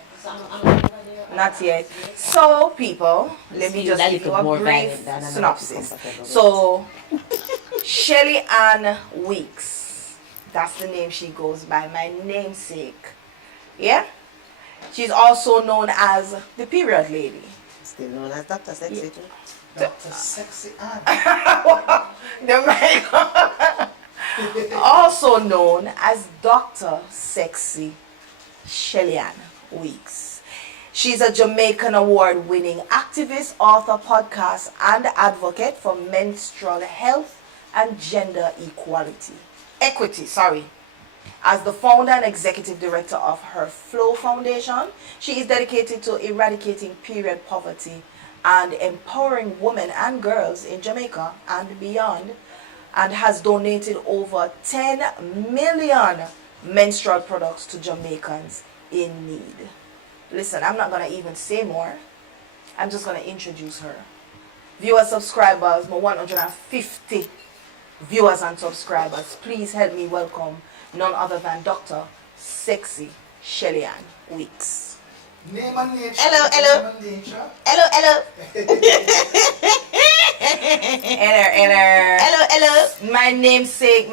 Not yet. So, people, let me just give you a brief synopsis. So, Shelly Ann Weeks. That's the name she goes by, my namesake. Yeah? She's also known as the period lady. Still known as Dr. Sexy too. Dr. Sexy Ann. Also known as Dr. Sexy Shelly Ann Weeks. She's a Jamaican award-winning activist, author, podcast, and advocate for menstrual health and gender equity. As the founder and executive director of her Flow Foundation, she is dedicated to eradicating period poverty and empowering women and girls in Jamaica and beyond, and has donated over 10 million menstrual products to Jamaicans in need. Listen, I'm not going to even say more. I'm just going to introduce her. Viewers, subscribers, my 150 viewers and subscribers, please help me welcome none other than Dr. Sexy Shelly Ann Weeks. Name and nature. Hello. Name and nature. Hello. Hello. My namesake,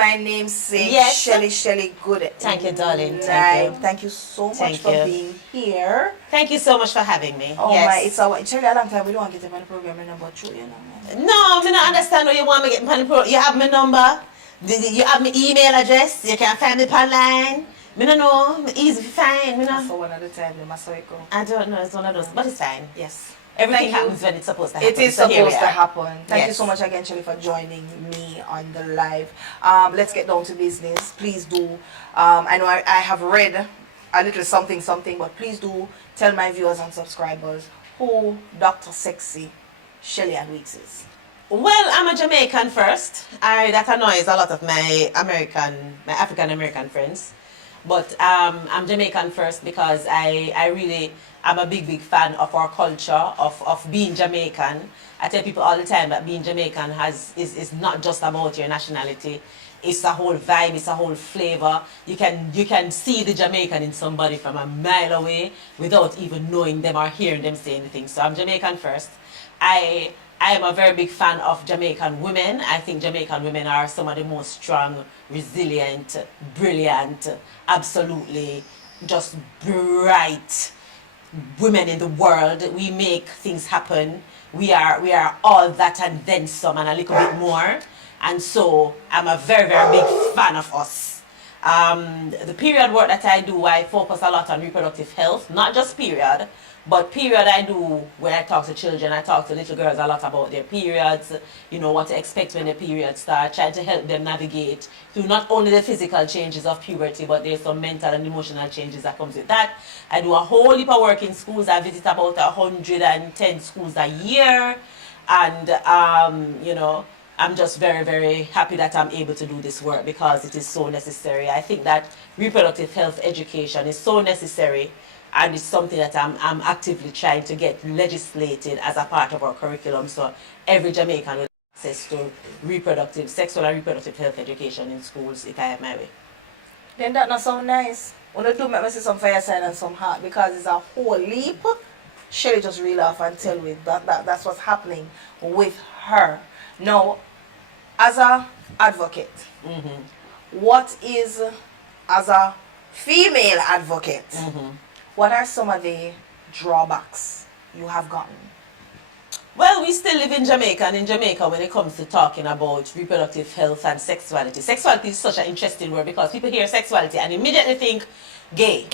Yes. Shelly Good. Thank you, darling. Night. Thank you. Thank you so much Thank for you. being here. Thank you so much for having me. Oh yes. my, it's actually a long time we don't want to get him on the program and about you, you know. No, me not understand what you want me to get my pro. You have my number. You have my email address. You can find me online. Me no know. Me easy to find. Me That's no. for one of the time, I saw it go. I don't know. It's one of those, but it's fine. Yes. Everything Thank you. happens when it's supposed to happen. It is So here we supposed to are. happen. Thank you Yes. so much again, Shelly, for joining me on the live. Let's get down to business. Please do. I know I have read a little something, but please do tell my viewers and subscribers who Dr. Sexy Shelly Ann Weeks is. Well, I'm a Jamaican first. That annoys a lot of my African American friends. But I'm Jamaican first because I'm a big fan of our culture, of being Jamaican. I tell people all the time that being Jamaican is not just about your nationality. It's a whole vibe, it's a whole flavor. You can see the Jamaican in somebody from a mile away without even knowing them or hearing them say anything. So I'm Jamaican first. I am a very big fan of Jamaican women. I think Jamaican women are some of the most strong, resilient, brilliant, absolutely just bright, women in the world. We make things happen. We are all that and then some and a little bit more. And so I'm a very, very big fan of us. The period work that I do, I focus a lot on reproductive health, not just period, but period I do when I talk to children. I talk to little girls a lot about their periods, what to expect when their periods start, trying to help them navigate through not only the physical changes of puberty, but there's some mental and emotional changes that comes with that. I do a whole heap of work in schools. I visit about 110 schools a year, and I'm just very, very happy that I'm able to do this work because it is so necessary. I think that reproductive health education is so necessary, and it's something that I'm actively trying to get legislated as a part of our curriculum, so every Jamaican will have access to sexual and reproductive health education in schools if I have my way. Then that not sound nice. When you do make me see some fireside and some heart, because it's a whole leap. Shelly just reel off and tell me that's what's happening with her. Now, as a advocate, what is, as a female advocate, what are some of the drawbacks you have gotten? Well, we still live in Jamaica, and in Jamaica, when it comes to talking about reproductive health and sexuality, sexuality is such an interesting word because people hear sexuality and immediately think gay.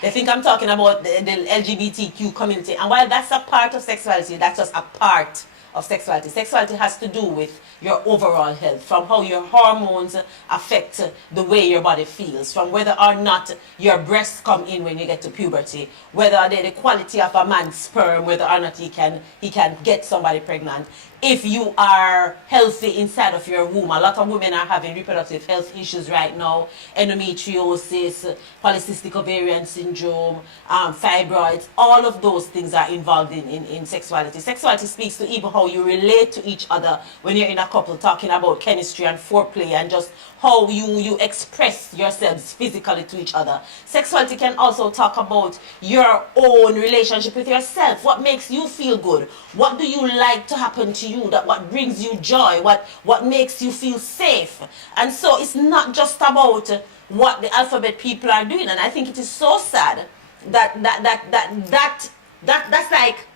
They think I'm talking about the LGBTQ community, and while that's a part of sexuality, that's just a part of sexuality. Sexuality has to do with your overall health, from how your hormones affect the way your body feels, from whether or not your breasts come in when you get to puberty, whether the quality of a man's sperm, whether or not he can get somebody pregnant. If you are healthy inside of your womb, a lot of women are having reproductive health issues right now, endometriosis, polycystic ovarian syndrome, fibroids, all of those things are involved in sexuality. Sexuality speaks to even how you relate to each other when you're in a couple, talking about chemistry and foreplay and just how you express yourselves physically to each other. Sexuality can also talk about your own relationship with yourself. What makes you feel good? What do you like to happen to you? What brings you joy? What makes you feel safe? And so it's not just about what the alphabet people are doing. And I think it is so sad that's like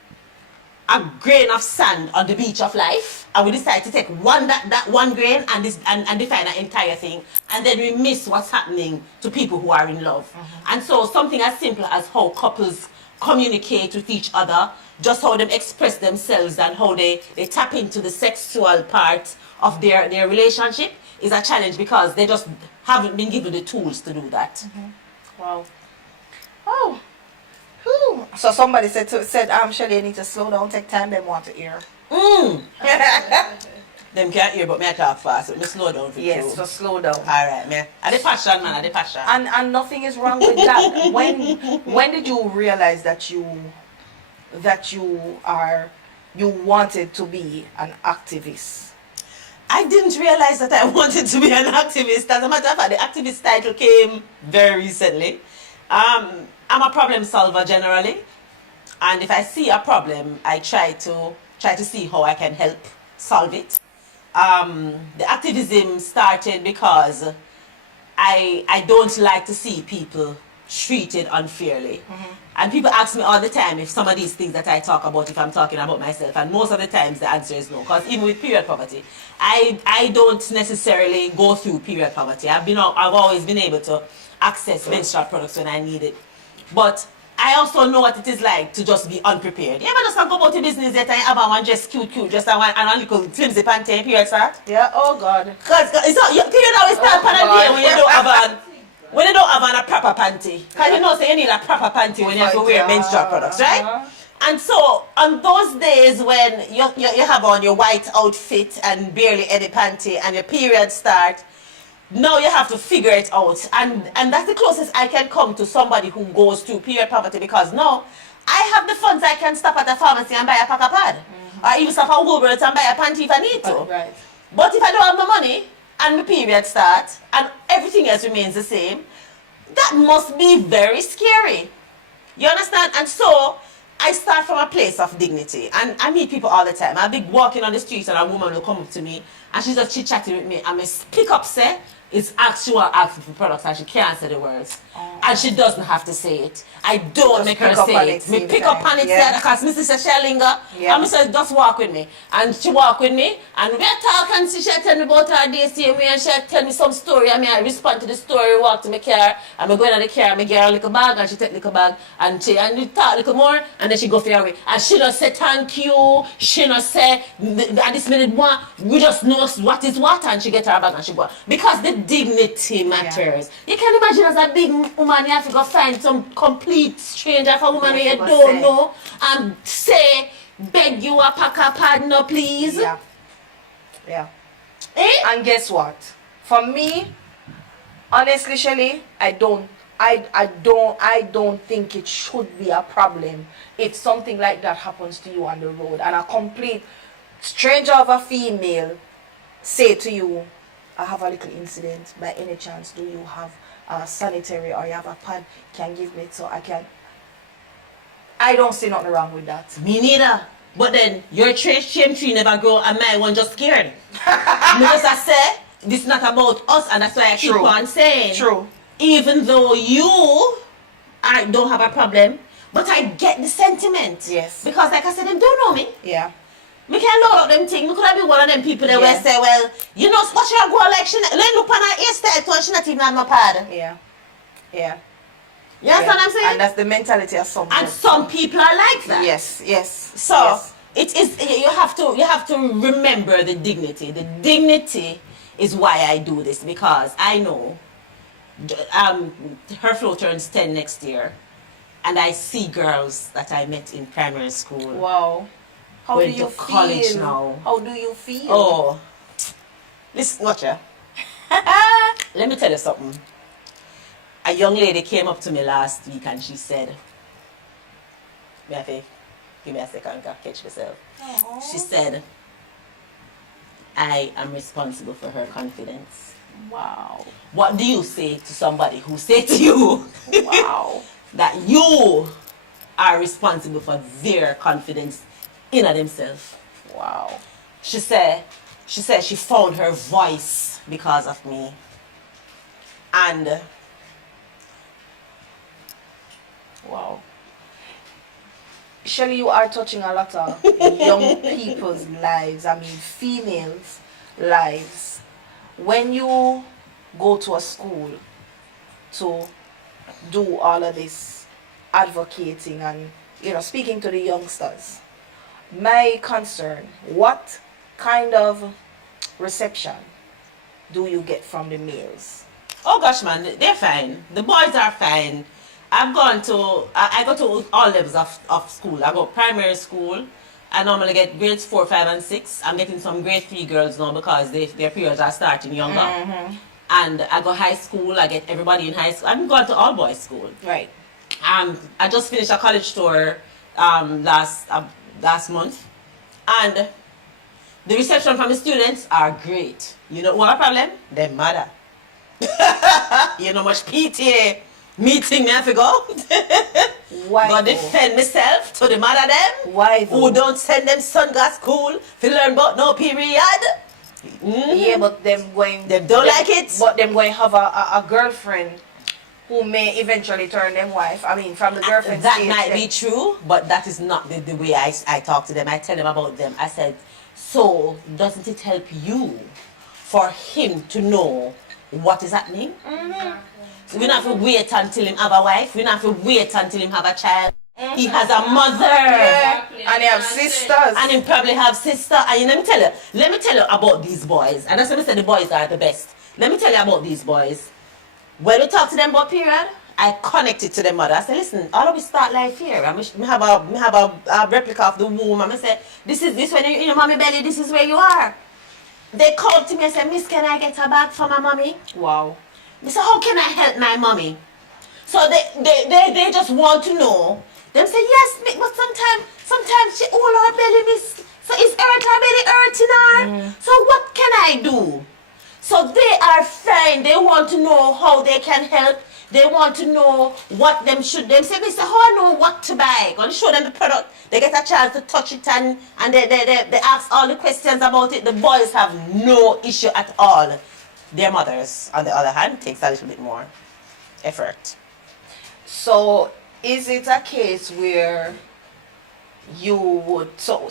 a grain of sand on the beach of life, and we decide to take that one grain and define an entire thing, and then we miss what's happening to people who are in love. And so something as simple as how couples communicate with each other, just how they express themselves and how they tap into the sexual part of their relationship is a challenge because they just haven't been given the tools to do that. Wow. Oh. Whew. So somebody said, Shelly, you need to slow down, take time, they want to hear. Them can't hear, but me I talk fast, so me slow down for you. Yes, so slow down. Alright, man. And the passion, man, and the passion. And nothing is wrong with that. When did you realize that you wanted to be an activist? I didn't realize that I wanted to be an activist. As a matter of fact, the activist title came very recently. I'm a problem solver generally, and if I see a problem, I try to see how I can help solve it. The activism started because I don't like to see people treated unfairly. And people ask me all the time if some of these things that I talk about, if I'm talking about myself, and most of the times the answer is no, because even with period poverty, I don't necessarily go through period poverty. I've always been able to access menstrual products when I need it. But I also know what it is like to just be unprepared. You ever just go about your business that I have one just cute, just a little flimsy panty period start? Yeah, oh God. Because your period always start on a day when you don't have a proper panty. Because you know, so you need a proper panty when you have to wear menstrual products, right? And so on those days when you have on your white outfit and barely any panty and your period start, now you have to figure it out, and that's the closest I can come to somebody who goes through period poverty, because now I have the funds. I can stop at a pharmacy and buy a pack of pad, or even stop at Woolworths and buy a panty if I need to. Right. But if I don't have the money and my period starts and everything else remains the same, that must be very scary. You understand? And so I start from a place of dignity, and I meet people all the time. I'll be walking on the streets and a woman will come up to me and she's just chit-chatting with me, and I pick up say it's actual asking for products and she can't say the words. And she doesn't have to say it. I don't Just make her pick up on say it, it. see Me the pick up time. on it, Yeah. because Mrs. says she linger. Yeah. And I said, just walk with me. And she walk with me, and we talk, and she tell me about her day, same way, and she tell me some story, and I respond to the story, walk to my car, and I go in the car, and I get her a little bag, and she take little bag, and we talk a little more, and then she go for her way. And she don't say thank you, she don't say, at this minute, one, we just know what is what, and she get her bag, and she go. Because the dignity matters. You can imagine as a big woman, you have to go find some complete stranger for a woman Yeah, you she must don't say. know, and say, beg you a pack a pad, no please. Yeah. Yeah. Eh? And guess what? For me, honestly, Shelly, I don't think it should be a problem if something like that happens to you on the road and a complete stranger of a female say to you, I have a little incident. By any chance, do you have a sanitary or you have a pad? Can give me it so I can. I don't see nothing wrong with that. Me neither. But then your shame tree never grow, and my one just scared. Because I say this is not about us, and that's why I keep True. on saying. True. Even though I don't have a problem, but I get the sentiment. Yes. Because like I said, them don't know me. Yeah. Me can't load up them things. Me could have been one of them people that will say, well, you know, watch her go like she let look on her hairstyle too, and she not even have no pad. Yeah. Yeah. You understand what I'm saying? And that's the mentality of some. And some people are like that. Yes. Yes. So yes. it is. You have to remember the dignity. The dignity is why I do this, because I know. Her flow turns 10 next year, and I see girls that I met in primary school. Wow. How Going do you to college feel now. How do you feel? Oh, listen, watch ya. Let me tell you something. A young lady came up to me last week and she said, give me a second, I catch myself. Aww. She said, I am responsible for her confidence. Wow. What do you say to somebody who say to you Wow. that you are responsible for their confidence in themselves? Wow. She said she found her voice because of me. And Wow. Shelly, you are touching a lot of young people's lives. I mean, females' lives. When you go to a school to do all of this advocating and, you know, speaking to the youngsters, my concern, what kind of reception do you get from the males? oh gosh, man, they're fine. The boys are fine. I go to all levels of school. I go primary school. I normally get grades 4, 5, and 6. I'm getting some grade 3 girls now because their periods are starting younger. Mm-hmm. And I go high school. I get everybody in high school. I'm going to all boys school. Right. I just finished a college tour last month, and the reception from the students are great. You know what problem? Their mother. You know much PTA meeting me have to go. Why? Go though? defend myself to the mother them. Why? Though? Who don't send them son to school to learn about no period. Yeah, but them going. Them don't like it. But them going have a girlfriend who may eventually turn them wife. I mean, from the girlfriend That stage, might be true, but that is not the way I talk to them. I tell them about them. I said, so doesn't it help you for him to know what is happening? So we don't have to wait until him have a wife. We don't have to wait until him have a child. He has a mother. Yeah, and they have sisters. And he probably have sister. And let me tell you about these boys. And that's why I said the boys are the best. Let me tell you about these boys. When we talk to them about period, I connected to the mother. I said, listen, all of we start life here. I have a replica of the womb. I say, this when you're in your mommy belly, this is where you are. They called to me and said, Miss, can I get a bag for my mommy? Wow. They said, how can I help my mommy? So they just want to know. Them say, yes, but sometimes she hold her belly, miss. So it's her belly hurting her. So what can I do? So they are fine. They want to know how they can help. They want to know what them should. Them say, Mister, how I know what to buy? Gonna show them the product. They get a chance to touch it and they ask all the questions about it. The boys have no issue at all. Their mothers, on the other hand, takes a little bit more effort. So is it a case where you would so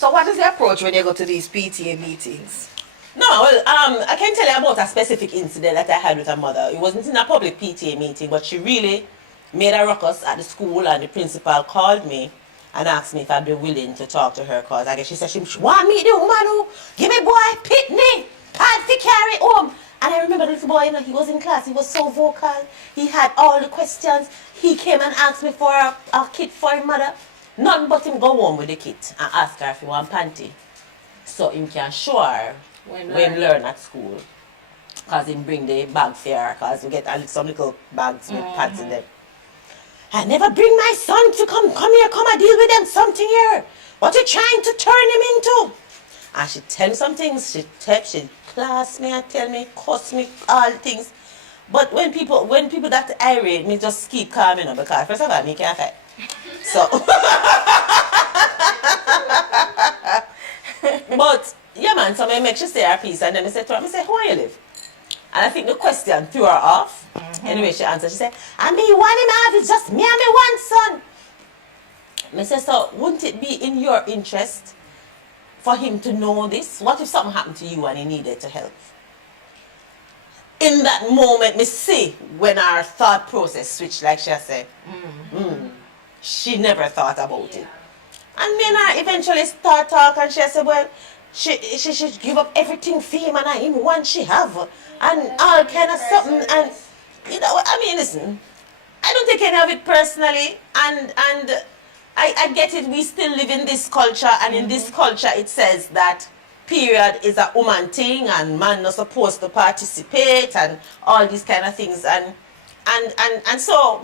what is the approach when you go to these PTA meetings? No, well, I can tell you about a specific incident that I had with a mother. It wasn't in a public PTA meeting, but she really made a ruckus at the school, and the principal called me and asked me if I'd be willing to talk to her, because I guess she said she want me the woman who give me boy pitney, pad to carry home. And I remember the little boy, you know, he was in class, he was so vocal, he had all the questions. He came and asked me for a kit for his mother. None but him go home with the kit and ask her if he want panty, so him can show her when learn at school. Because him bring the bag for her, because we get some little bags with pads in them. I never bring my son to come here, come and deal with them something here. What you trying to turn him into? And she tell me some things, she class me and tell me, cuss me, all things. But when people that irate, me just keep calm, you know, because first of all, me can't fight. So, but yeah, man. So I make she say her piece, and then I say to her, I say, "Who you live?" And I think the question threw her off. Anyway, she answered. She said, "I mean, one him have is just me and me one son." I say, "So wouldn't it be in your interest for him to know this? What if something happened to you and he needed to help?" In that moment, me see when our thought process switched, like she said. She never thought about it. And me and her eventually start talking, and she said, well, she should give up everything for him, and I him one she have, and all kind of something. And you know, I mean, listen, I don't take any of it personally, and I get it. We still live in this culture, and in this culture it says that period is a woman thing, and man not supposed to participate, and all these kind of things. And so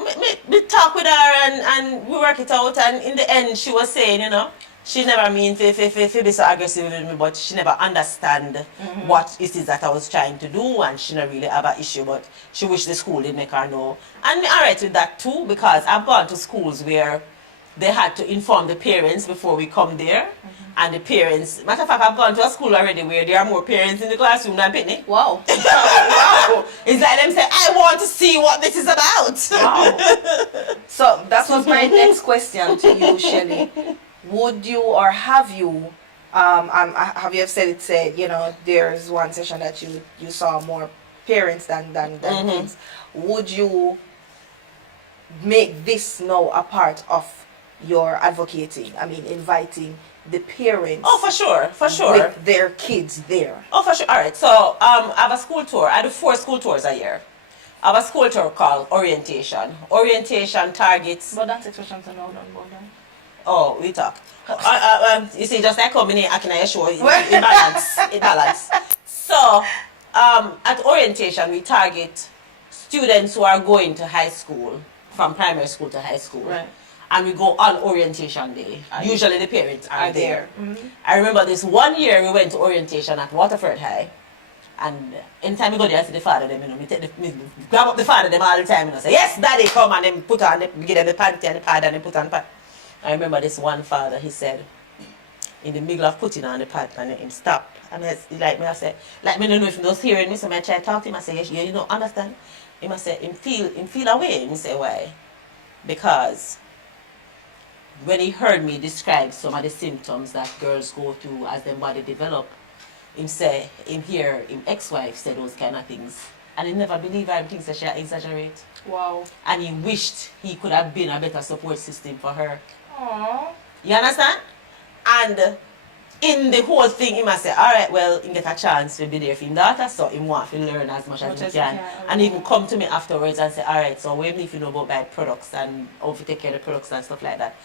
we talk with her, and we work it out, and in the end she was saying, you know, she never mean to be so aggressive with me, but she never understand what it is that I was trying to do, and she not really have an issue, but she wish the school did make her know. And me alright with that too, because I've gone to schools where they had to inform the parents before we come there. And the parents, matter of fact, I've gone to a school already where there are more parents in the classroom than Pitney. Wow. Wow. It's like them say, I want to see what this is about. Wow. So that was my next question to you, Shelly. Would you, or have you, have you said you know, there's one session that you saw more parents than kids. Would you make this now a part of your advocating? I mean, inviting the parents. Oh, for sure. With their kids there. Oh, for sure. All right. So, I have a school tour. I do 4 school tours a year. I have a school tour called Orientation. Orientation targets. But that's Xpressionz and all done, Oh, we talk. You see, just like how many I can show it balance. So, at Orientation, we target students who are going to high school, from primary school to high school. Right. And we go on orientation day. Usually the parents are there. I remember this one year we went to orientation at Waterford High. And anytime we go there, I see the father them, you know, me grab up the father them all the time, you know, say, yes, daddy, come, and then put on, give them the panty and the pad and then put on the pad. I remember this one father, he said, in the middle of putting on the pad, and him stop. And I said, like me don't know if he was hearing me, so I try to talk to him, I say, yes, you don't understand. He must say, him feel away. He say, why? Because when he heard me describe some of the symptoms that girls go through as their body develop, him ex-wife said those kind of things. And he never believed her, things that she exaggerate. Wow. And he wished he could have been a better support system for her. Aww. You understand? And in the whole thing, he must say, all right, well, he get a chance to be there for his daughter, so he want to learn as much as he can. And he can come to me afterwards and say, all right, so what if you know about buy products and how to take care of the products and stuff like that.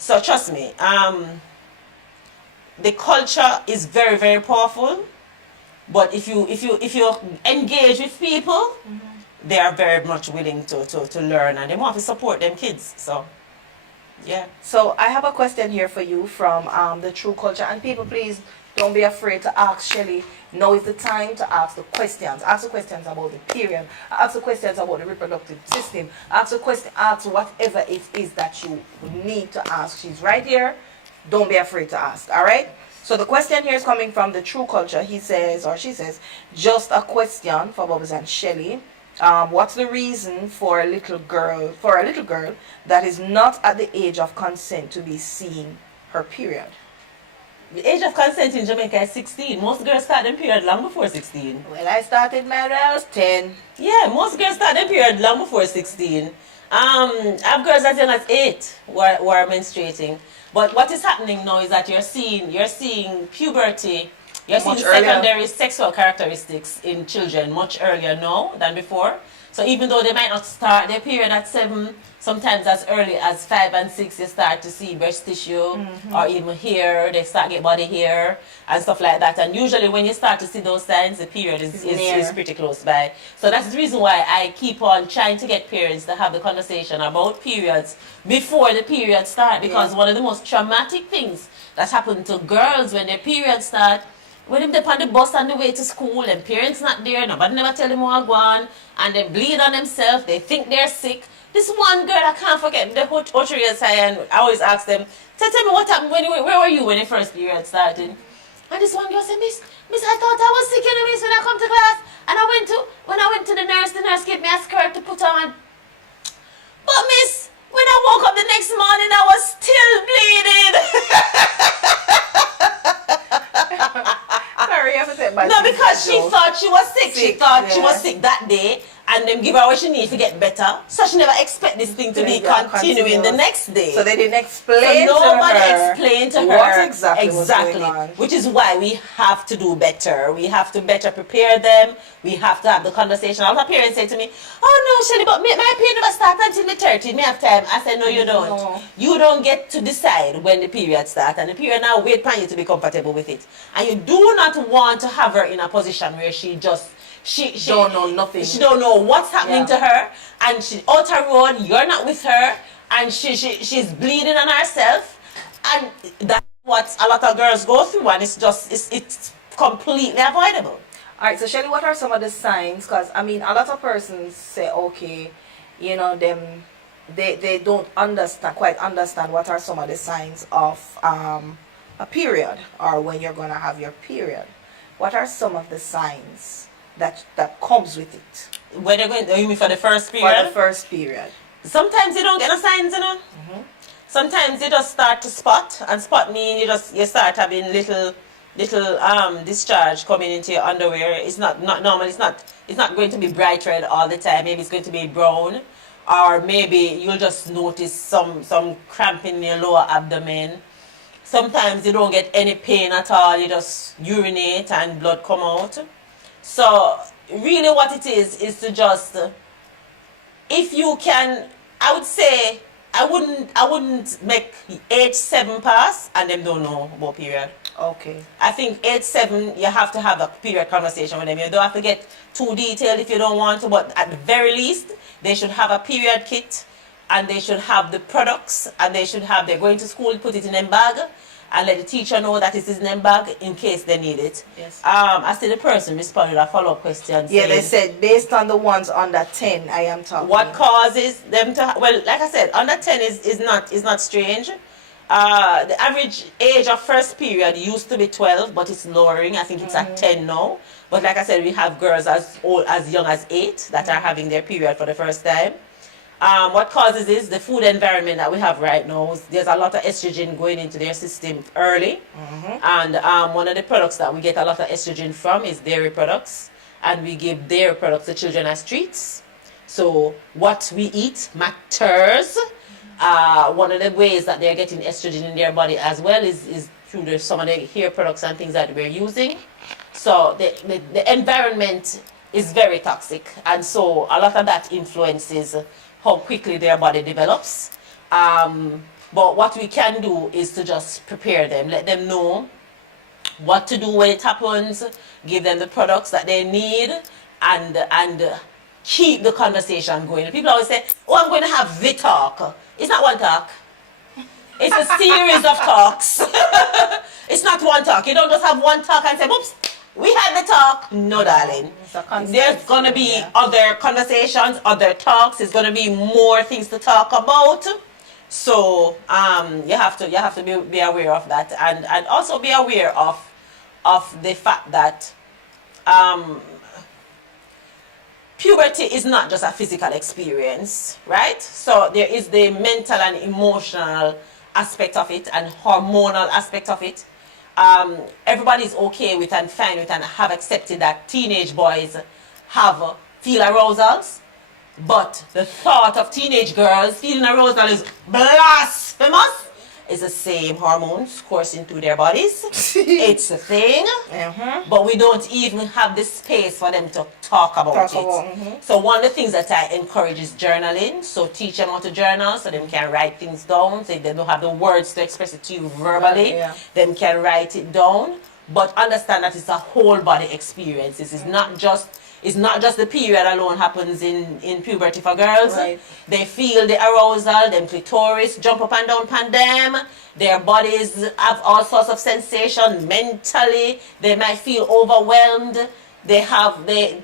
So trust me, the culture is very, very powerful. But if you engage with people, they are very much willing to learn, and they want to support them kids. So yeah. So I have a question here for you from the True Culture, and people, please don't be afraid to ask Shelly. Now is the time to ask the questions. Ask the questions about the period. Ask the questions about the reproductive system. Ask whatever it is that you need to ask. She's right here. Don't be afraid to ask. All right. So the question here is coming from the True Culture. He says, or she says, just a question for Bubbles and Shelly. What's the reason for a little girl that is not at the age of consent to be seeing her period? The age of consent in Jamaica is 16. Most girls start their period long before 16. Well, I started mine when I was 10. Yeah, most girls start their period long before 16. I have girls as young as 8 who are menstruating. But what is happening now is that you're seeing puberty, you're seeing Much earlier. secondary sexual characteristics in children much earlier now than before. So even though they might not start their period at 7, sometimes as early as 5 and 6 you start to see breast tissue or even hair, they start get body hair and stuff like that. And usually when you start to see those signs, the period is pretty close by. So that's the reason why I keep on trying to get parents to have the conversation about periods before the period start, because one of the most traumatic things that happen to girls when their periods start, when they're on the bus on the way to school and parents not there, nobody never tell them what going on, and they bleed on themselves, they think they're sick. This one girl, I can't forget, the whole 3 years and I always ask them, tell me what happened, where were you when your first period started? And this one girl said, Miss, I thought I was sick anyways when I come to class, and when I went to the nurse gave me a skirt to put on. But miss, when I woke up the next morning, I was still bleeding. Sorry, I have to take my No, because she thought she was sick. She Sick, thought she yeah. was sick that day, and them give her what she need to get better. So she never expect this thing to be continuing the next day. So they didn't explain So nobody to her explained to her what exactly was going on. which is why we have to do better. We have to better prepare them. We have to have the conversation. A lot of parents say to me, "Oh no, Shelly, but my period never starts until the 30th. Me have time." I said, "No, you don't. No. You don't get to decide when the period starts, and the period now wait for you to be comfortable with it. And you do not want to have her in a position where she Don't know nothing. She don't know what's happening to her, and she out her road. You're not with her, and she's bleeding on herself, and that's what a lot of girls go through, and it's completely avoidable. All right, so Shelly, what are some of the signs? Because I mean, a lot of persons say, okay, you know, they don't quite understand what are some of the signs of a period, or when you're gonna have your period. What are some of the signs that comes with it When you're going, you mean for the first period? for the first period? Sometimes you don't get no signs, you know. Sometimes you just start to spot, and spot mean you start having little discharge coming into your underwear. It's not normal. It's not going to be bright red all the time. Maybe it's going to be brown, or maybe you'll just notice some cramping in your lower abdomen. Sometimes you don't get any pain at all. You just urinate and blood come out. So really what it is to just, if you can, I would say, I wouldn't make age 7 pass and them don't know about period. Okay. I think age 7 you have to have a period conversation with them. You don't have to get too detailed if you don't want to, but at the very least they should have a period kit, and they should have the products, and they're going to school, put it in a bag, and let the teacher know that it is in a bag in case they need it. Yes. I see the person responded a follow-up question. Yeah, they saying, said based on the ones under 10, I am talking. what causes them to, well, like I said, under 10 is not strange. The average age of first period used to be 12, but it's lowering. I think it's at 10 now. But like I said, we have girls as young as 8 that are having their period for the first time. What causes is the food environment that we have right now. There's a lot of estrogen going into their system early. And one of the products that we get a lot of estrogen from is dairy products. And we give dairy products to children as treats. So what we eat matters. One of the ways that they're getting estrogen in their body as well is through some of the hair products and things that we're using. So the environment is very toxic, and so a lot of that influences how quickly their body develops. But what we can do is to just prepare them, let them know what to do when it happens, give them the products that they need, and keep the conversation going. People always say, "Oh, I'm going to have the talk." It's not one talk. It's a series of talks. It's not one talk. You don't just have one talk and say, "Oops, we had the talk." No, darling. There's going to be other conversations, other talks. There's going to be more things to talk about. So you have to be aware of that, and also be aware of puberty is not just a physical experience, right? So there is the mental and emotional aspect of it and hormonal aspect of it. Everybody's okay with and fine with and have accepted that teenage boys feel arousals, but the thought of teenage girls feeling arousal is blasphemous. It's the same hormones coursing through their bodies. It's a thing, but we don't even have the space for them to talk about it. So one of the things that I encourage is journaling. So teach them how to journal so they can write things down. So if they don't have the words to express it to you verbally, they can write it down. But understand that it's a whole body experience. This is not just the period alone happens in puberty for girls. Right. They feel the arousal, them clitoris jump up and down pan them. Their bodies have all sorts of sensation mentally. They might feel overwhelmed.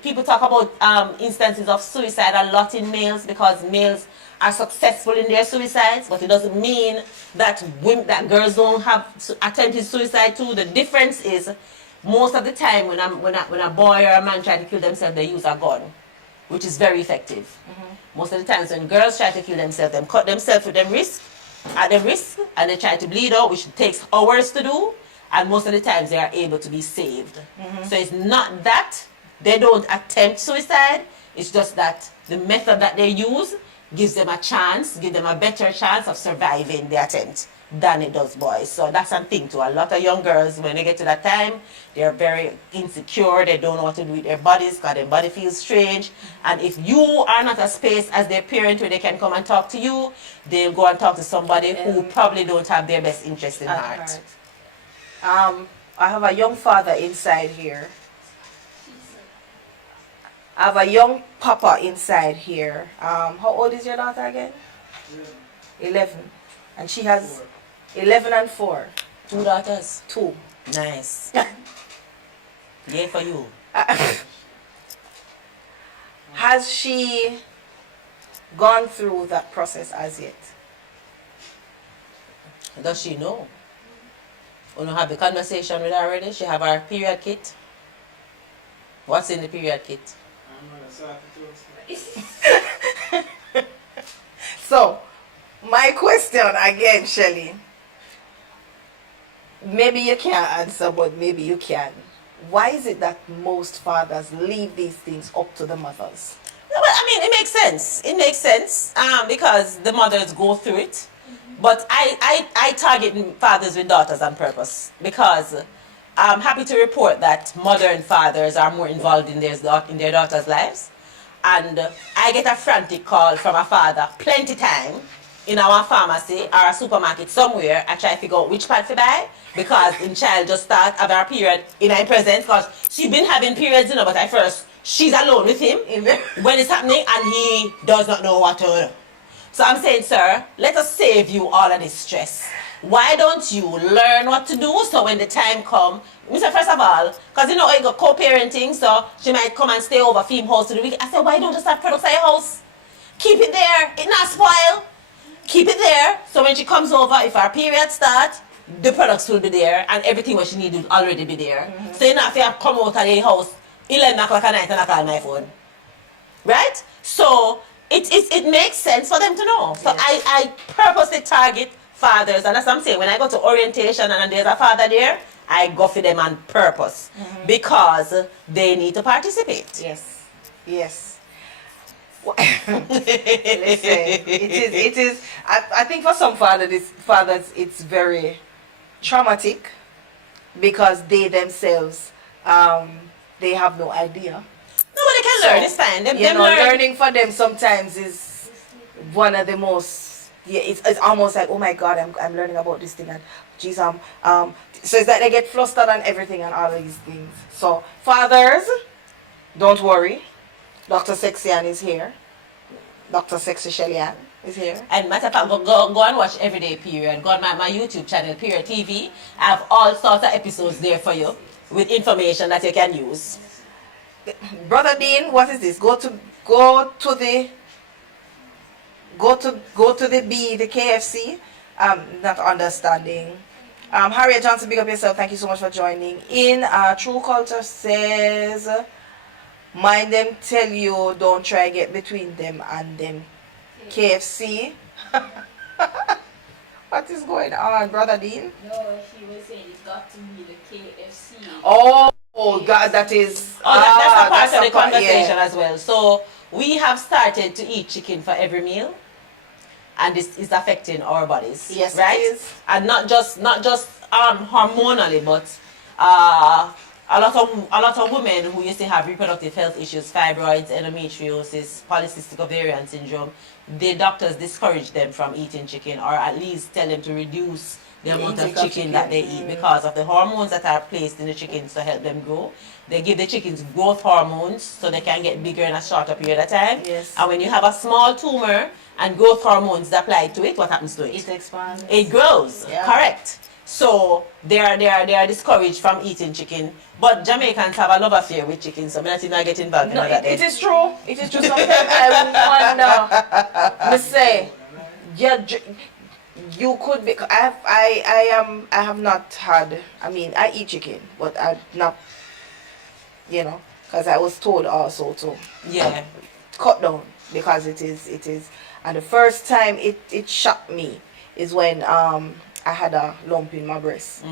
People talk about instances of suicide a lot in males because males are successful in their suicides, but it doesn't mean that girls don't have attempted suicide too. The difference is most of the time when a boy or a man try to kill themselves, they use a gun, which is very effective. Most of the times when girls try to kill themselves, they cut themselves at the wrist, and they try to bleed out, which takes hours to do, and most of the times they are able to be saved. So it's not that they don't attempt suicide, it's just that the method that they use gives them a better chance of surviving the attempt than it does boys. So that's something to a lot of young girls. When they get to that time, they're very insecure. They don't know what to do with their bodies because their body feels strange. And if you are not a space as their parent where they can come and talk to you, they'll go and talk to somebody who probably don't have their best interest in heart. I have a young father inside here. I have a young papa inside here. How old is your daughter again? 11. And she has 11 and 4. 2 daughters. 2. Nice. Yay for you. Has she gone through that process as yet? Does she know? You have the conversation with her already? She have her period kit? What's in the period kit? So, my question again, Shelly. Maybe you can't answer, but maybe you can. Why is it that most fathers leave these things up to the mothers? No, but I mean, it makes sense. It makes sense because the mothers go through it. But I target fathers with daughters on purpose because I'm happy to report that mother and fathers are more involved in their daughters' lives. And I get a frantic call from a father plenty time in our pharmacy or a supermarket somewhere. I try to figure out which part to buy because the child just start have her period in my presence because she been having periods, but at first she's alone with him when it's happening and he does not know what to do. So I'm saying, sir, let us save you all of this stress. Why don't you learn what to do so when the time comes, Mr. First of all, because I got co-parenting, so she might come and stay over Theme House to the weekend. I said, why don't you just have products at your house? Keep it there, it not spoil. Keep it there, so when she comes over, if her period starts, the products will be there and everything what she need will already be there. So you not have to come out of your house 11 o'clock at night and I call my phone. Right? So it makes sense for them to know. So I purposely target fathers, and that's what I'm saying. When I go to orientation and there's a father there, I go for them on purpose because they need to participate. Yes. Yes. Listen, it is. I think for some fathers, it's very traumatic because they themselves, they have no idea. No, but they can learn. It's fine. Learning for them sometimes is one of the most. Yeah, it's almost like, oh my God, I'm learning about this thing and geez, so it's that they get flustered and everything and all of these things. So fathers, don't worry. Dr. Sexian is here. Dr. Sexy Shelly-Ann is here. And matter of fact, go and watch Everyday Period. Go on my YouTube channel, Period TV. I have all sorts of episodes there for you with information that you can use. Brother Dean, what is this? Go to the KFC. Not understanding. Harriet Johnson, big up yourself. Thank you so much for joining in. True Culture says, Mind them tell you don't try get between them and them KFC. What is going on, Brother Dean? No, she was saying it's got to be the KFC. Oh God, that is. That's a part of the part, conversation yeah. as well. So we have started to eat chicken for every meal, and this is affecting our bodies. Yes, right? it is. And not just hormonally, but a lot of women who used to have reproductive health issues, fibroids, endometriosis, polycystic ovarian syndrome, the doctors discourage them from eating chicken, or at least tell them to reduce the amount of chicken that they eat because of the hormones that are placed in the chickens to help them grow. They give the chickens growth hormones so they can get bigger in a shorter period of time. Yes. And when you have a small tumor and growth hormones applied to it, what happens to it? It expands. It grows. Yeah. Correct. So they are discouraged from eating chicken. But Jamaicans have a love affair with chicken, so I'm not get involved in No, all that. it is true. It is true. Sometimes I wonder. Me say, yeah, you could be. I have not had. I mean, I eat chicken, but I've not. Because I was told also to cut down because it is. And the first time it shocked me is when I had a lump in my breast,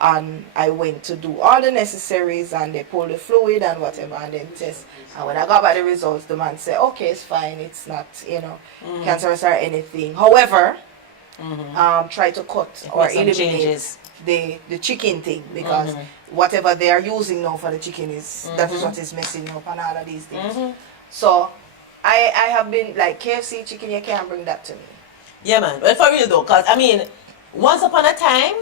and I went to do all the necessaries, and they pulled the fluid and whatever, and then test. And when I got back the results, the man said, "Okay, it's fine. It's not, cancerous or anything. However, try to cut or eliminate the chicken thing because whatever they are using now for the chicken is that is what is messing up and all of these things. So I have been like KFC chicken. You can't bring that to me. Yeah, man. Well, for real though, because I mean, once upon a time,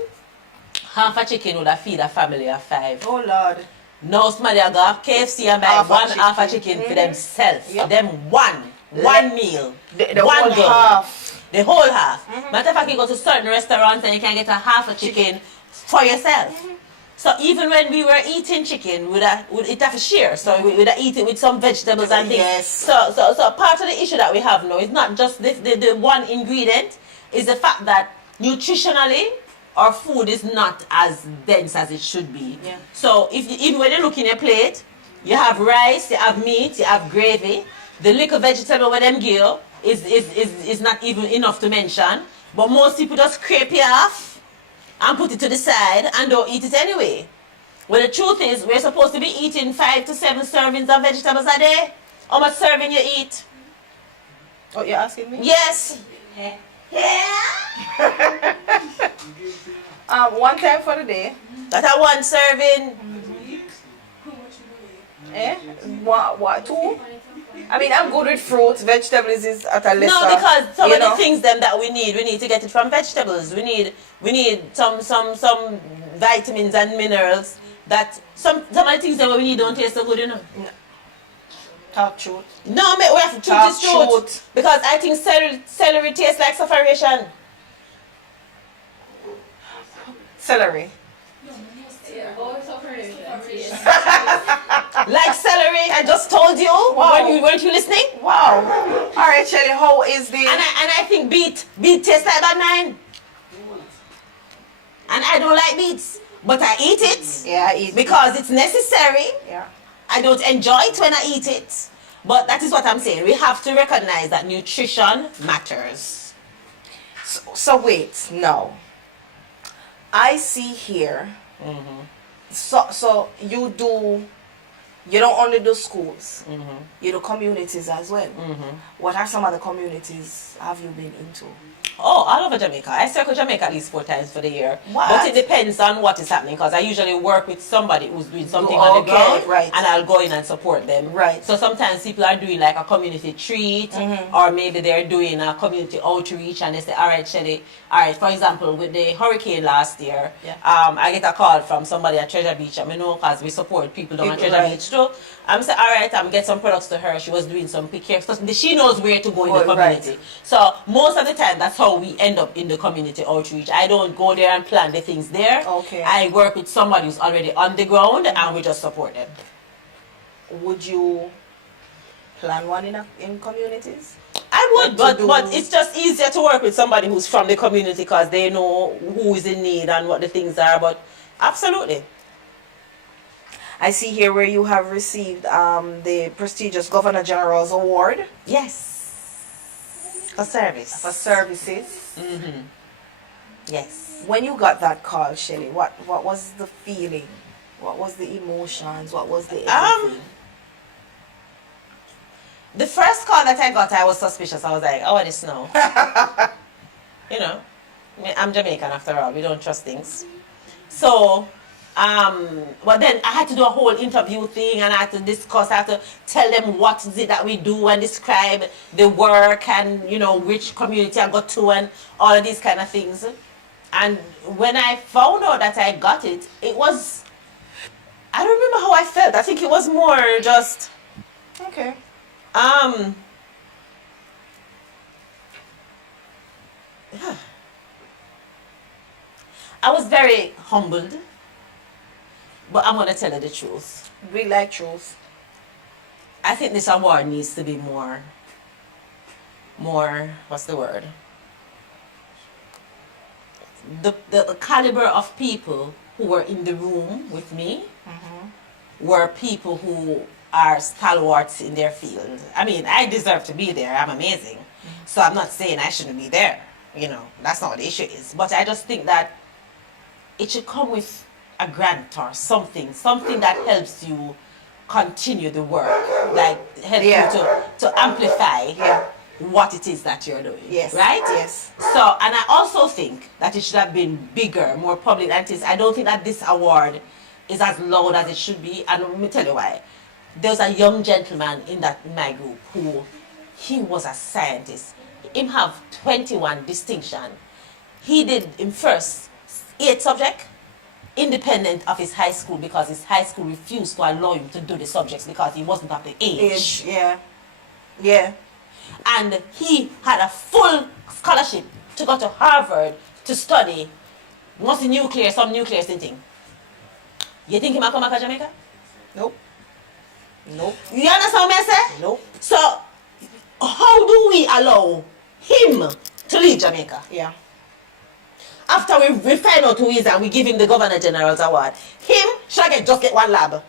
half a chicken would have feed a family of 5. Oh Lord. Now somebody will go to KFC and buy half a chicken for themselves. Yep. Them one meal. The one whole go. half. The whole half. Matter of fact, you go to certain restaurants and you can get a half a chicken for yourself. So even when we were eating chicken, we'd have to share. So we'd eat it with some vegetables and things. Yes. So part of the issue that we have now is not just the one ingredient, is the fact that nutritionally our food is not as dense as it should be. Yeah. So even when you look in your plate, you have rice, you have meat, you have gravy. The little vegetable with them give is not even enough to mention. But most people just scrape it off and put it to the side and don't eat it anyway. Well, the truth is, we're supposed to be eating 5 to 7 servings of vegetables a day. How much serving you eat? Oh, you're asking me? Yes. One time for the day. That's a one serving. What? 2? I mean, I'm good with fruits. Vegetables is at a lesser. No, because some of the know. things them that we need to get it from vegetables. We need some vitamins and minerals that some of the things that we need don't taste so good, you know. Talk truth. No, we have to choose this truth. Because I think celery tastes like sufferation. Celery. Like celery, I just told you. Wow. Weren't you listening? Wow. All right, Shelly, how is the... And I think beet tastes like bad mine. And I don't like beets, but I eat it. Yeah, I eat because it's necessary. Yeah. I don't enjoy it when I eat it. But that is what I'm saying. We have to recognize that nutrition matters. So wait, no. I see here. So you don't only do schools. You do communities as well. What are some other communities have you been into? Oh, all over Jamaica. I circle Jamaica at least 4 times for the year. What? But it depends on what is happening, because I usually work with somebody who's doing something on the ground, right. and I'll go in and support them. Right. So sometimes people are doing like a community treat, or maybe they're doing a community outreach, and they say, all right, Shelly, all right, for example, with the hurricane last year, I get a call from somebody at Treasure Beach. I know because we support people down at Treasure Beach too. I'm saying, all right, I'm get some products to her. She was doing some pick care stuff. She knows where to go in the community. Right. So most of the time, that's how we end up in the community outreach. I don't go there and plan the things there. Okay. I work with somebody who's already on the ground, and we just support them. Would you plan one in communities? I would, but it's just easier to work with somebody who's from the community because they know who is in need and what the things are. But absolutely. I see here where you have received the prestigious Governor General's Award Yes. For service. for services. Yes. When you got that call, Shelly, what was the feeling? What was the emotions? What was the everything? The first call that I got, I was suspicious. I was like, oh, this no. You know, I'm Jamaican after all. We don't trust things. So, but then I had to do a whole interview thing, and I had to discuss. I had to tell them what is it that we do and describe the work and, you know, which community I got to and all of these kind of things. And when I found out that I got it, it was, I don't remember how I felt. I think it was more just, Okay. yeah. I was very humbled, but I'm gonna tell you the truth. We like truth. I think this award needs to be more, what's the word? The caliber of people who were in the room with me were people who are stalwarts in their field. I mean, I deserve to be there. I'm amazing. So I'm not saying I shouldn't be there. You know, that's not what the issue is. But I just think that it should come with a grant or something that helps you continue the work, like help you to amplify what it is that you're doing. Yes. Right? Yes. So, and I also think that it should have been bigger, more public than it is. I don't think that this award is as loud as it should be, and let me tell you why. There was a young gentleman in my group who, he was a scientist. Him have 21 distinction. He did in first 8 subject, independent of his high school, because his high school refused to allow him to do the subjects because he wasn't of the age. Yeah. Yeah. And he had a full scholarship to go to Harvard to study what's some nuclear thing. You think he might come back to Jamaica? Nope. Nope. You understand what I say? Nope. So, how do we allow him to leave Jamaica? Yeah. After we find out who he is and we give him the Governor General's Award, him should just get one lab.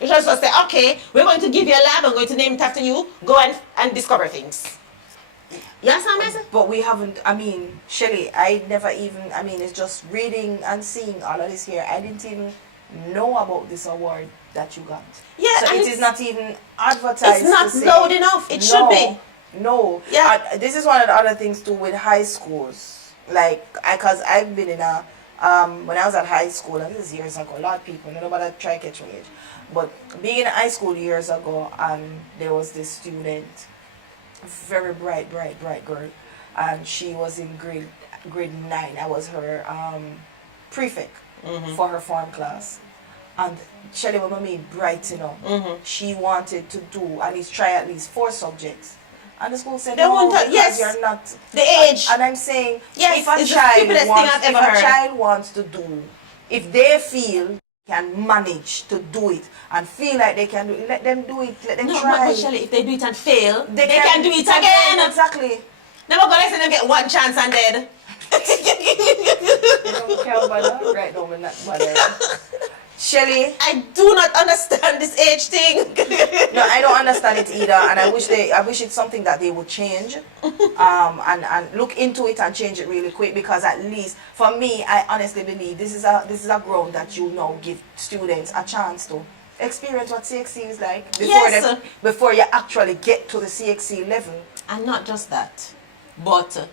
You should just say, okay, we're going to give you a lab, I'm going to name it after you, go and discover things. You understand what I say? But we haven't, I mean, Shelly, I never even, I mean, it's just reading and seeing all of this here. I didn't even know about this award that you got. Yeah, so and it is not even advertised. It's not to say, loud enough. It should be. No. Yeah. This is one of the other things too with high schools. Like, because I've been in a, when I was at high school, and this is years ago, a lot of people, nobody try to catch my age. But being in high school years ago, there was this student, very bright girl, and she was in grade 9. I was her prefect for her form class. And Shelly was me bright, you know. She wanted to do at least try at least 4 subjects. And the school said, they no, won't because you're not the age. And I'm saying, yes, if it's the stupidest thing I've ever heard. a child wants to do, if they feel can manage to do it and feel like they can do it, let them do it, let them try. But Shelly, if they do it and fail, they can do it again. Exactly. Never gonna let them get one chance and dead. They don't care about that. Right now, we're not bothered. Shelly, I do not understand this age thing. No, I don't understand it either, and I wish it's something that they would change, and look into it and change it really quick, because at least for me, I honestly believe this is a ground that you now give students a chance to experience what CXC is like before you actually get to the CXC level. And not just that, but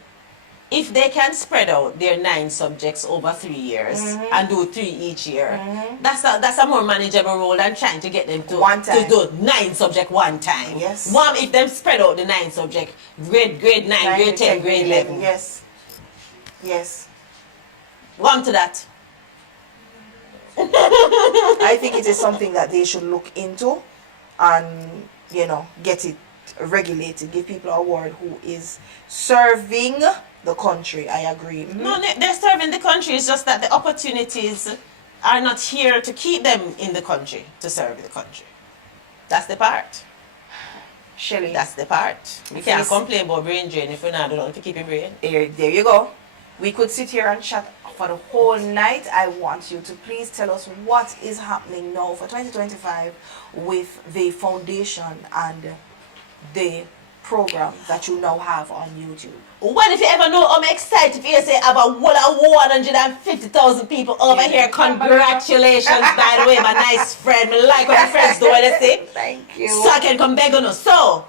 if they can spread out their 9 subjects over 3 years and do 3 each year, that's a more manageable role than trying to get them to do 9 subjects one time. Yes. One, if them spread out the 9 subject, grade 9, grade 10, grade 11. Yes. Yes. One to that. I think it is something that they should look into and, get it regulated, give people an award who is serving the country. I agree. No, they're serving the country. It's just that the opportunities are not here to keep them in the country, to serve the country. That's the part. Shelly. That's the part. We can't complain about brain drain if we're not doing to keep your brain. There you go. We could sit here and chat for the whole night. I want you to please tell us what is happening now for 2025 with the foundation and the program that you now have on YouTube. Well, if you ever know, I'm excited if you say I have a whole of 150,000 people over here. Congratulations, by the way, my nice friend. Me like what my friends do when they say. Thank you. So I can come back on us. So,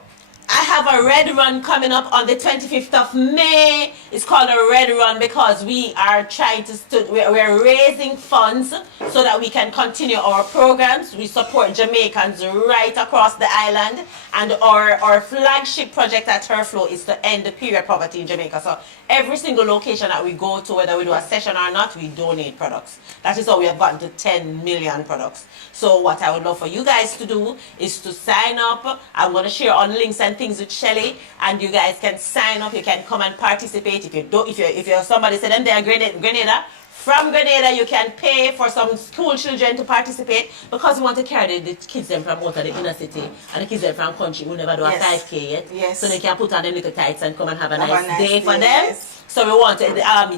I have a red run coming up on the 25th of May. It's called a red run because we are trying to, we're raising funds so that we can continue our programs. We support Jamaicans right across the island, and our flagship project at Herflow is to end the period poverty in Jamaica. So every single location that we go to, whether we do a session or not, we donate products. That is how we have gotten to 10 million products. So what I would love for you guys to do is to sign up. I'm going to share on links and things with Shelly, and you guys can sign up. You can come and participate. If you're somebody said them they're Grenada, from Grenada you can pay for some school children to participate, because we want to carry the kids them from out of the inner city and the kids them from country who never do a 5K yet. Yes. So they can put on them little tights and come and have a nice day for them. Yes. So we want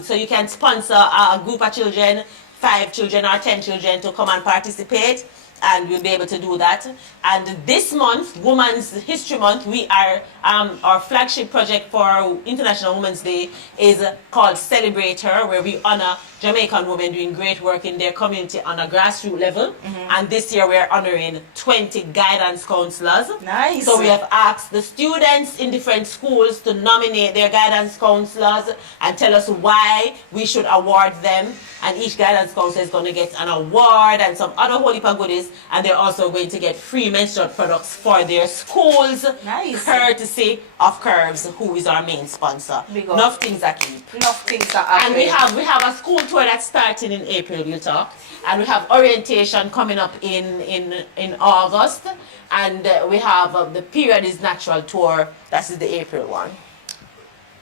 so you can sponsor a group of children, 5 children or 10 children, to come and participate, and we'll be able to do that. And this month, Women's History Month, we are our flagship project for International Women's Day is called Celebrate Her, where we honor Jamaican women doing great work in their community on a grassroots level. And this year we're honoring 20 guidance counselors. Nice. So we have asked the students in different schools to nominate their guidance counselors and tell us why we should award them. And each guidance counselor is going to get an award and some other whole heap of goodies. And they're also going to get free menstrual products for their schools. Nice. Courtesy of Curves, who is our main sponsor. Big up. Enough things I keep. Enough things that are And we have a school tour that's starting in April, we'll talk. And we have orientation coming up in August. And we have the Period is Natural tour. That's the April one.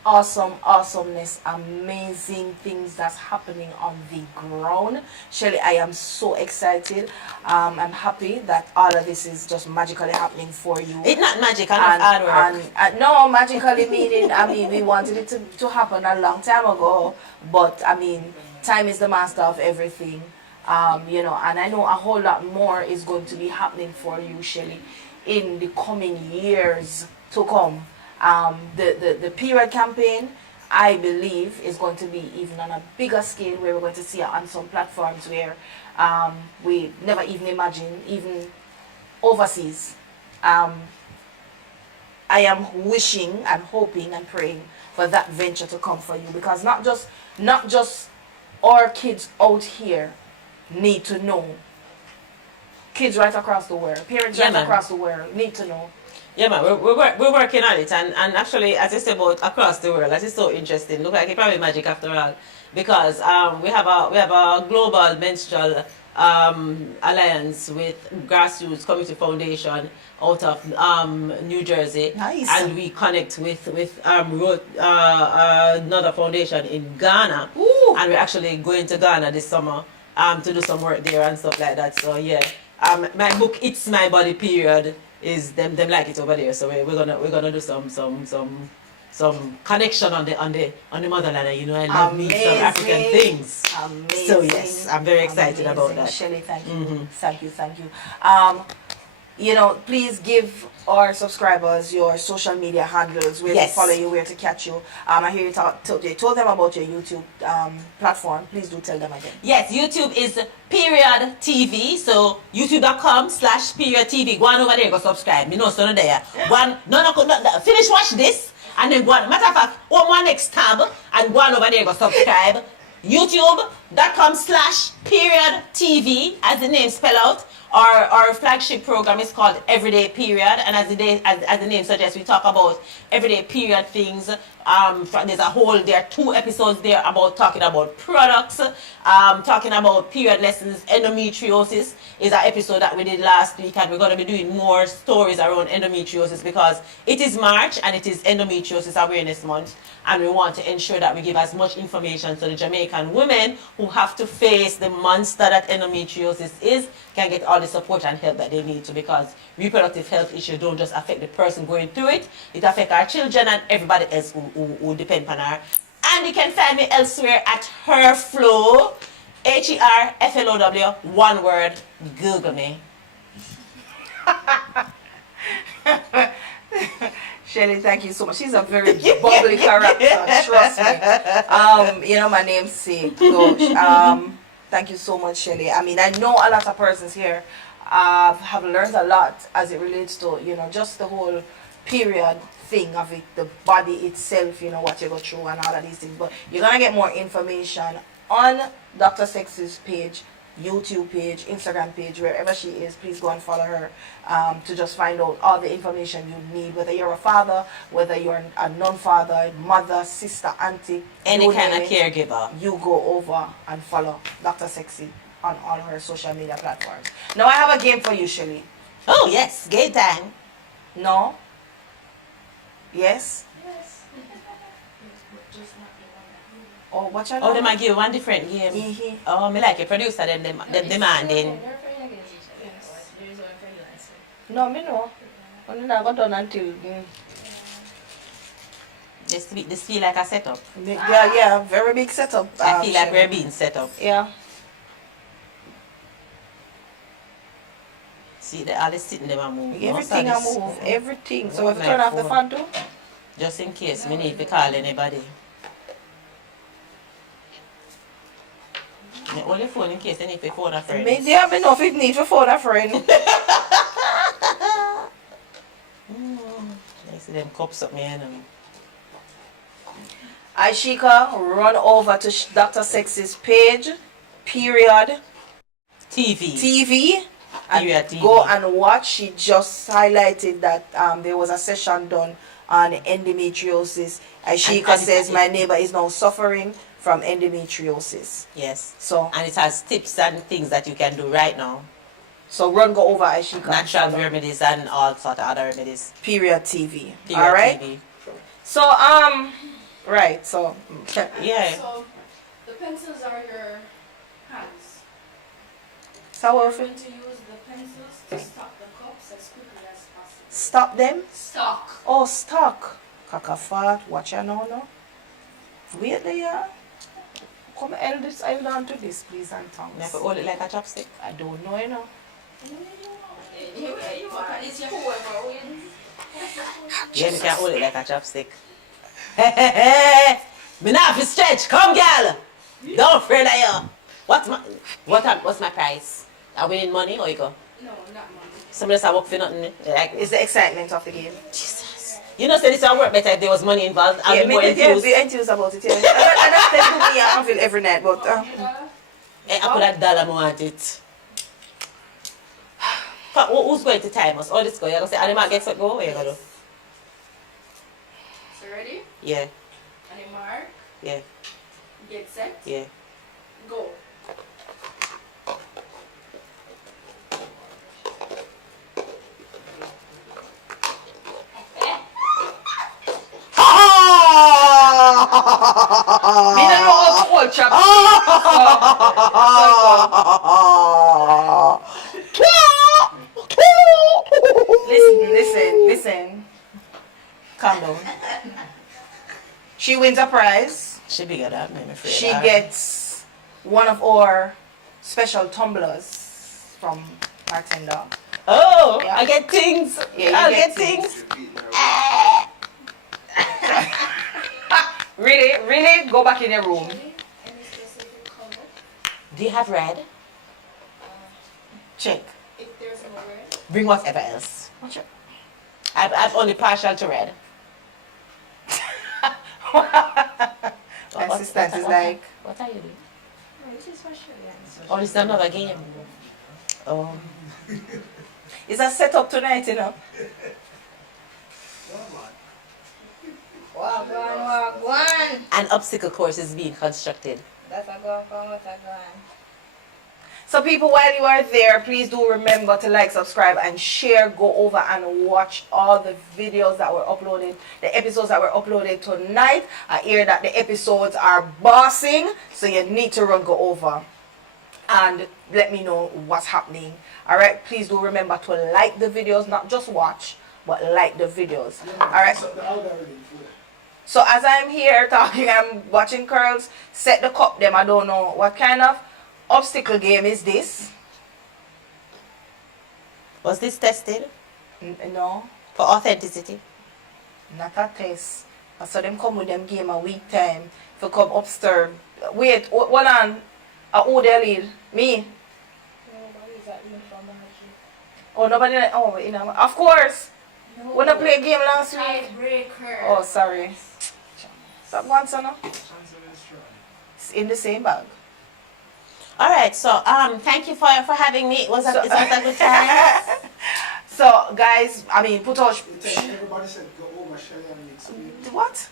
awesome awesomeness, amazing things that's happening on the ground. Shirley, I am so excited. I'm happy that all of this is just magically happening for you. It's not magic, and hard work. And no, magically meaning, I mean, we wanted it to happen a long time ago, but I mean, time is the master of everything. You know, and I know a whole lot more is going to be happening for you, Shirley, in the coming years to come. The period campaign, I believe, is going to be even on a bigger scale, where we're going to see it on some platforms where we never even imagined, even overseas. I am wishing and hoping and praying for that venture to come for you, because not just our kids out here need to know. Kids right across the world, parents right across the world need to know. Yeah, man, we're working on it, and actually, as I said about across the world, that is so interesting. Look like it's probably magic after all, because we have a global menstrual alliance with Grassroots Community Foundation out of New Jersey. Nice. And we connect with another foundation in Ghana. Ooh. And we're actually going to Ghana this summer to do some work there and stuff like that. So yeah, my book It's My Body Period is them like it over there. So we're gonna do some connection on the motherland. You know, I love me some African things. Amazing. So yes, I'm very excited about that. Shirley, thank you. Thank you. You know, please give our subscribers your social media handles, where to follow you, where to catch you. I hear you told them about your YouTube platform. Please do tell them again. Yes, YouTube is Period TV. So youtube.com/Period TV. Go on over there, go subscribe. Me know so there. No, finish watch this and then go on. Matter of fact, one next tab and go on over there, go subscribe. youtube.com/Period TV, as the name spell out. Our flagship program is called Everyday Period, and as the name suggests, we talk about everyday period things. There are 2 episodes there about talking about products, talking about period lessons. Endometriosis is an episode that we did last week, and we're going to be doing more stories around endometriosis, because it is March and it is Endometriosis Awareness Month, and we want to ensure that we give as much information so the Jamaican women who have to face the monster that endometriosis is can get all the support and help that they need to, because reproductive health issues don't just affect the person going through it, it affects our children and everybody else who depend on her. And you can find me elsewhere at Herflow, HERFLOW, one word. Google me. Shelly, thank you so much. She's a very bubbly character, trust me. You know, my namesake. So, thank you so much, Shelly. I mean, I know a lot of persons here have learned a lot as it relates to, you know, just the whole period thing of it, the body itself, you know, what you go through and all of these things. But you're going to get more information on Dr. Sex's page, YouTube page, Instagram page, wherever she is. Please go and follow her to just find out all the information you need, whether you're a father, whether you're a non-father, mother, sister, auntie, any kind of caregiver. You go over and follow Dr. Sexy on all her social media platforms. Now I have a game for you, Shelly. Oh yes, game time. No? Yes? Yes. But just not the one that you. Oh, what you Oh, they might give you one different game. Mhm. Oh, me like a producer, them demanding. They're playing against each other. Yes. There's one for you, I say. No, me no. Only not got done until This feel like a setup. yeah, very big setup. I feel like Shelly. we're being set up. Yeah. See, all the sitting them and move. Everything I Most of move, this- everything. So Oh, if you my turn off the phone. fan too. Just in case we need to call anybody. Me hold the phone in case I need to phone a friend. Me there, me know if it need for phone a friend. I see them cups up me and Ashika, run over to Dr. Sex's page, period, TV. TV, and Period TV. go and watch. She just highlighted that there was a session done on endometriosis. Ashika And says my neighbor is now suffering from endometriosis. Yes. So And it has tips and things that you can do right now. run go over Ashika. Natural remedies and all sort of other remedies. Period TV. Period All right. TV. So right. So Yeah. So, the pencils are your hands. so We're if going to use the pencils to stop the cups as quickly as possible. stop them. Stock. Oh, stuck. Kakafat, watch ya now, no? Wait there. Come hold on to this, please, and You have thanks. to hold it like a chopstick. I don't know, you know. It's your whoever wins. Yeah, you can hold it like a chopstick. Me not have to stretch. Come, girl. Don't afraid of you. What's my price? Are we winning money or you go? No, not money. Somebody else I work for nothing. Like, It's the excitement of the game. Jesus. You know, say this will work better if there was money involved. I'll Yeah, be me more did enthused. be enthused about it, yeah. And that's the me I feel every night, but Hey, I put $1 more on it. But who's going to time us? All this go. You're going to say, and the man gets what go? What you going to do? So ready? Yeah, And a mark. yeah, Get set. yeah. Go. me don't know how to hold chop. Listen. Calm down. She wins a prize. She bigger than me, I'm afraid. She gets one of our special tumblers from Bartender. Oh, Yeah. I get things. Yeah, you I'll get get things. Really? Go back in your room. Any specific color? Do you have red? Check. If there's no red. Bring whatever else. Watch it. I'm only partial to red. Assistant is like, What are you doing? This is for sure. Yeah. Oh, this is another game. Oh. it's a setup tonight, you know. Wagwan. An obstacle course is being constructed. That's a go from what I go. So people, while you are there, please do remember to like, subscribe, and share. Go over and watch all the videos that were uploaded, the episodes that were uploaded tonight. I hear that the episodes are bossing, so you need to go over and let me know what's happening. All right, please do remember to like the videos, not just watch, but like the videos. All right. So the algorithm for that. So as I'm here talking, I'm watching curls, set the cup them. I don't know what kind of obstacle game is this. Was this tested No, for authenticity? not a test. I saw them come with them game a week time. For come upstairs. Wait, hold on. Who they lead? Me? Nobody's at me from Margie. Oh, nobody. Oh, you know. Of course. No. When I play a game last week. Tiebreaker. Oh, sorry. Stop one, son. It's in the same bag. All right. So thank you for having me. Was that a good time? So, guys, I mean, put out. Everybody said go over Shelly and mix it. What?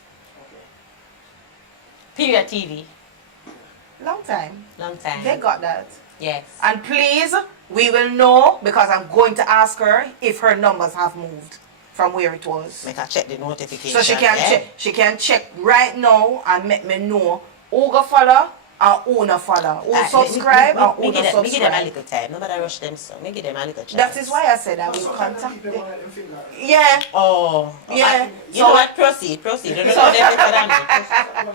Period TV. Long time. Long time. They got that. Yes. And please, we will know because I'm going to ask her if her numbers have moved from where it was. Make her check the notification. So she can check. She can check right now and make me know who go follow and who no follow. Who subscribe and who no Give them a subscribe. little time. Nobody rush them, so me give them a little chance. That is why I said I will contact them. Yeah. Yeah. Oh. Yeah. You know what? Proceed. Don't know them better than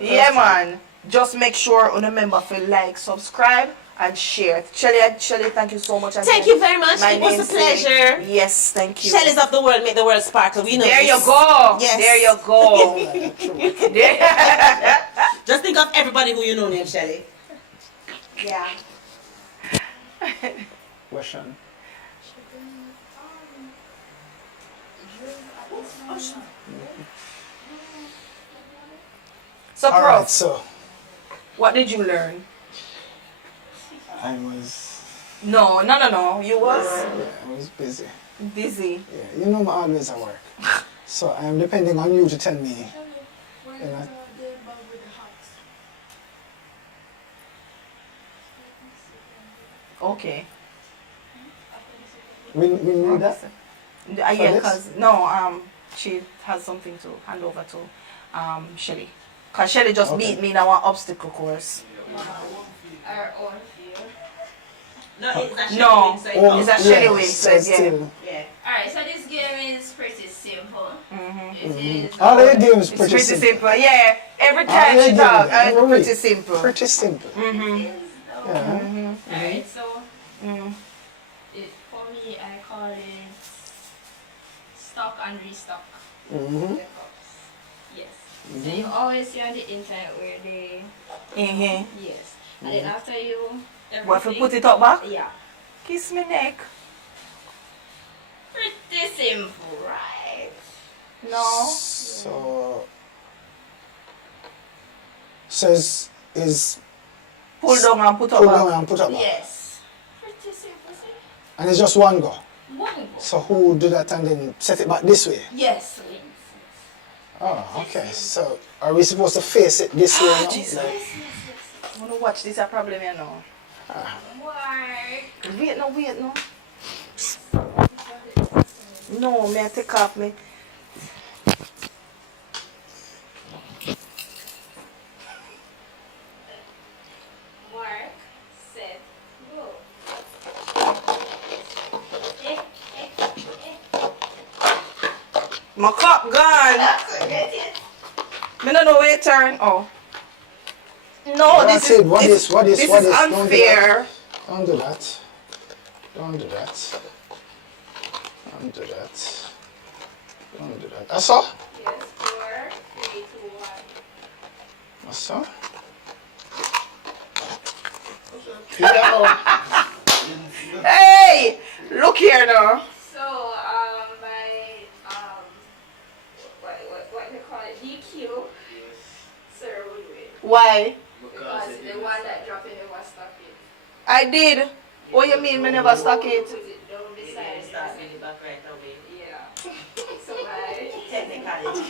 me. Yeah, man. Just make sure on the member feel like, subscribe, and share. Shelly, thank you so much. Thank you very much. My It was a namesake. pleasure. Yes, thank you. Shelly's of the world make the world sparkle. We know There this. you go. Yes. There you go. There- Just think of everybody who you know named Shelly. Yeah. Question. So, All Prof, right, so what did you learn? I was No. You I was busy. busy. Yeah, you know I'm always at work. So I'm depending on you to tell me. Where's You know, the bug with the hearts? Okay. we need that. Yeah, For this? because she has something to hand over to Shelly. Cause Shelly just Okay. beat me in our obstacle course. Our own field. No, it's a No. Shelly. So Oh, It's a Shelly yeah, win, so yeah. still- yeah. Alright, so this game is pretty simple. Mhm. It is. All the games It's pretty simple. Yeah. Every All time the she games, talk, every it's pretty week. simple. Pretty simple. Mm-hmm. Yeah. Alright, so Mm. for me, I call it stock and restock. Mm-hmm. The cups. Yes. So you always see on the internet where they. Mm-hmm. Yes. And then after you. What if we put it up back? Yeah. Kiss me neck. Pretty simple, right? No. So is Pull down and put up pull back. down and put up. Yes. Pretty simple, see? And it's just one go. One go. So who do that and then set it back this way? Yes, please. Oh, okay. So are we supposed to face it this way now? Jesus. Like, I want to watch this a problem here now. Why? Wait no. No, may I take off me. Mark, set, go. My cup gone. Me no know where it turn. Oh. No, That's this it. What is- this is Don't do that. unfair. Don't do that. Don't do that. Don't do that. Don't do that. That's all? Yes, 4, 3, 2, 1. That's all? Yeah. Hey, look here now. So, my, what they call it, DQ, sir, would win. Why? Because the one that dropped it was stuck in. I did. What you mean me never stuck it? Put it down beside it. Start with the back right away. Yeah. So, my... Technically.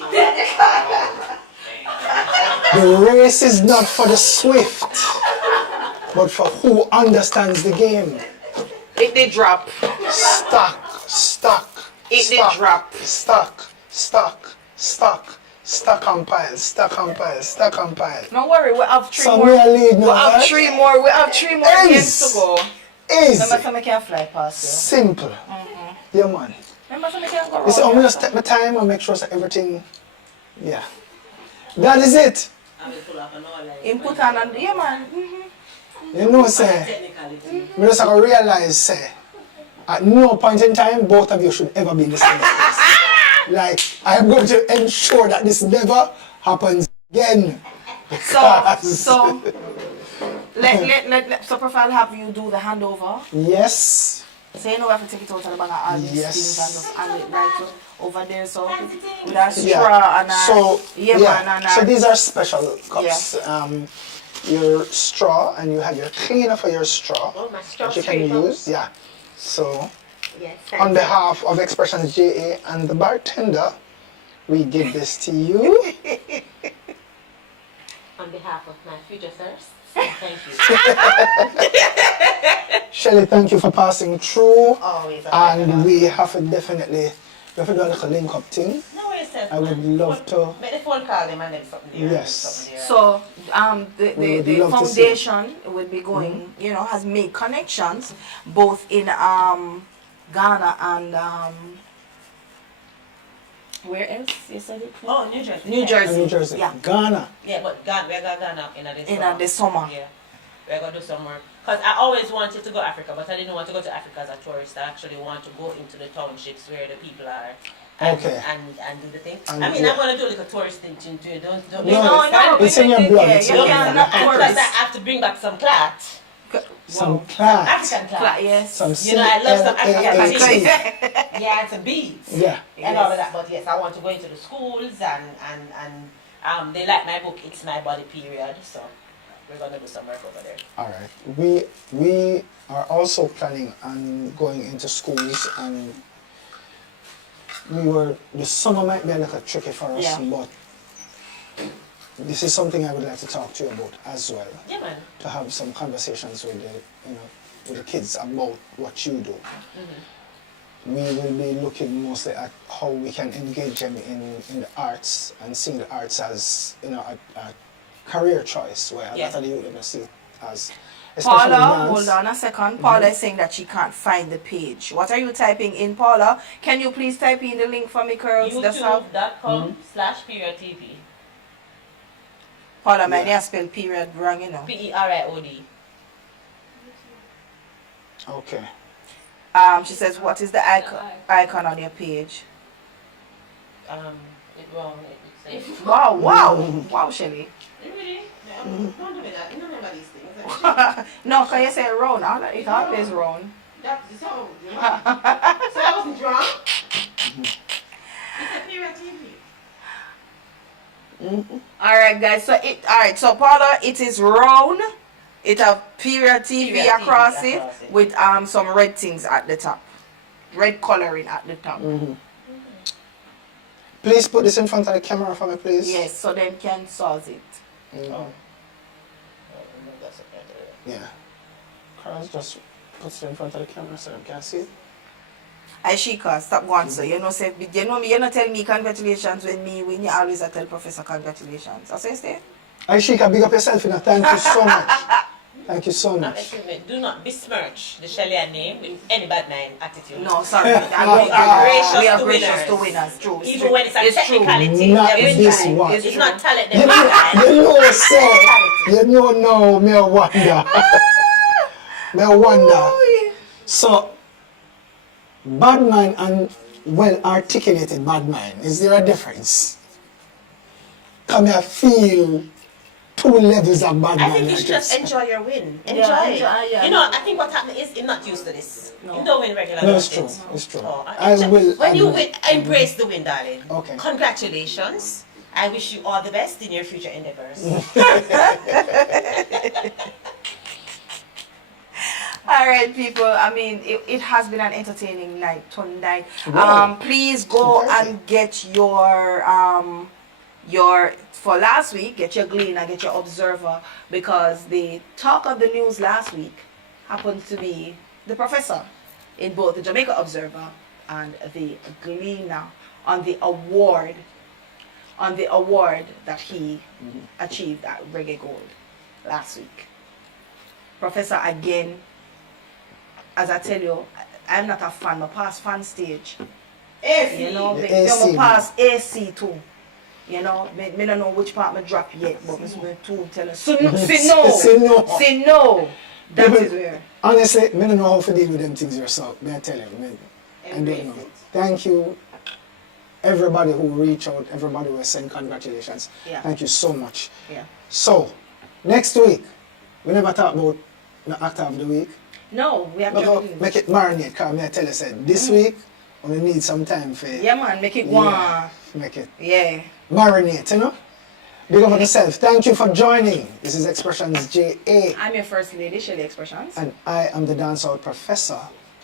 The race is not for the swift, but for who understands the game. It did drop. Stock. It did stock, drop. Stock and pile. Don't worry, we have three So more. we are leading We now, have right? three more. We have three more Ace. games to go. Easy. Remember, some can fly past Simple. Yeah, man. you. Remember, some can go You see, I'm round. just take my time and make sure that everything Yeah. That is it. I will pull up an all like. Input and yeah, man. You know, say, Technicality. we just have to realize, say, at no point in time, both of you should ever be in the same place. Like, I am going to ensure that this never happens again. So let Profile have you do the handover. Yes. So you know we have to take it out of the bag and add these Yes. things and just add it right over there. So with a straw and a So these are special cups. Your straw, and you have your cleaner for your straw Oh, my straw that you can scraper. use. Yeah. So Yes, on behalf of Xpressionz JA and the bartender, we give this to you. On behalf of my future sirs, thank you. Shelly, thank you for passing through. Always. And we have to definitely, we have to do a little link up thing. No worries, sir. I would love to. Make the phone call them and then something there. Yes. Something there. So We would the love to see. foundation will be going, you know, has made connections both in Ghana and where else? You said it? Oh, New Jersey. New Jersey. New Jersey. Yeah. Ghana. Yeah, but Ghana, we're going to Ghana in The summer. Yeah, we're going to do some more. Because I always wanted to go to Africa, but I didn't want to go to Africa as a tourist. I actually want to go into the townships where the people are. And, Okay. and do the thing. And I mean, yeah. I'm going to do like a tourist thing too. Don't No, misunderstand. it's in your blood. Yeah, It's in you your can blood. not Because tourist. I have to bring back some clat. Some class. African clat. Yes. Some You know, I love some African CLAAT. things. Yeah, and some beads. Yeah. And all of that. But yes, I want to go into the schools and they like my book, It's My Body Period. So we're going to do some work over there. All right. We are also planning on going into schools, and the summer might be a little tricky for us, Yeah. but this is something I would like to talk to you about as well. Yeah, man. To have some conversations with with the kids about what you do. We will be looking mostly at how we can engage them in the arts and seeing the arts as a career choice, where a lot of the youth don't see it as. Especially Paula, dance. hold on a second. Paula is saying that she can't find the page. What are you typing in, Paula? Can you please type in the link for me, girls? That's how. YouTube.com/period.tv. Paula, man, you spell period wrong, you know. PERIOD. Okay. She says, what is the icon on your page? It wrong. It's Wow, Shelly. Really? No, don't do me that. You don't remember these things. No, can you say round? It always round. That's so. So I wasn't drunk. It's a period TV. Alright, guys. So Paula, it is round. It have period TV Period TV across it across it. with some red things at the top. Red coloring at the top. Please put this in front of the camera for me, please. Yes, so then can source it. That's okay. Yeah. Carlos just puts it in front of the camera so you can see it. Aishika, stop going so. You know me, you not tell me congratulations when you always tell Professor congratulations. That's what you say? Aishika, big up yourself, Thank you so much. Thank you so Now, much. excuse me, do not besmirch the Shelly name with any bad mind attitude. No, sorry. We are We gracious are to gracious winners. to winners. True. It's Even true. when it's a It's true. technicality, Not they're this winning. one. It's not talent, You they're winning. know, no, me a wonder. Me a wonder. So, bad mind and well articulated bad mind, is there a difference? Come here, feel two levels of bad I mind. think you should just enjoy your win. Enjoy it. yeah. You know, I think what happened is I'm not used to this. No. You don't win regularly. No, it's true. It's true. I will. When you win, embrace the win, darling. Okay. Congratulations. I wish you all the best in your future endeavors. All right, people. I mean, it has been an entertaining night tonight. Wow. Please go Surprising. and get your for last week. Get your Glean and get your Observer, because the talk of the news last week happened to be the professor in both the Jamaica Observer and the Gleaner on the award that he achieved at Reggae Gold last week. Professor, again, as I tell you, I'm not a fan, but past fan stage. You know, The I'm AC past AC too. You know, me don't know which part I drop yet, but me too tell us. So no, say no. Say no. Say no. That People- is where. Honestly, me don't know how to deal with them things yourself. May I tell you, I don't Embrace know. it. Thank you, everybody who reached out, everybody who sent congratulations. Yeah. Thank you so much. Yeah. So, next week, we never talk about the actor of the week. No, we have Because to. make it marinate, because may I tell you, said this week, we need some time for Yeah, man, make it Yeah, one. make it Yeah. marinate, you know? Big up on yourself. Thank you for joining. This is Xpressionz JA. I'm your first lady, Shelly Xpressionz. And I am the dancehall professor,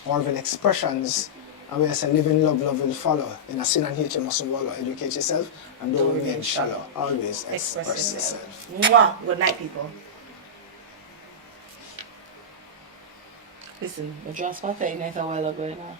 Orville Xpressionz. And we say live in love, love will follow. In a sin and hate, you mustn't wallow. Educate yourself and don't remain shallow. Always express yourself. Mwah. Good night, people. Listen, the transfer thing a while ago, you know.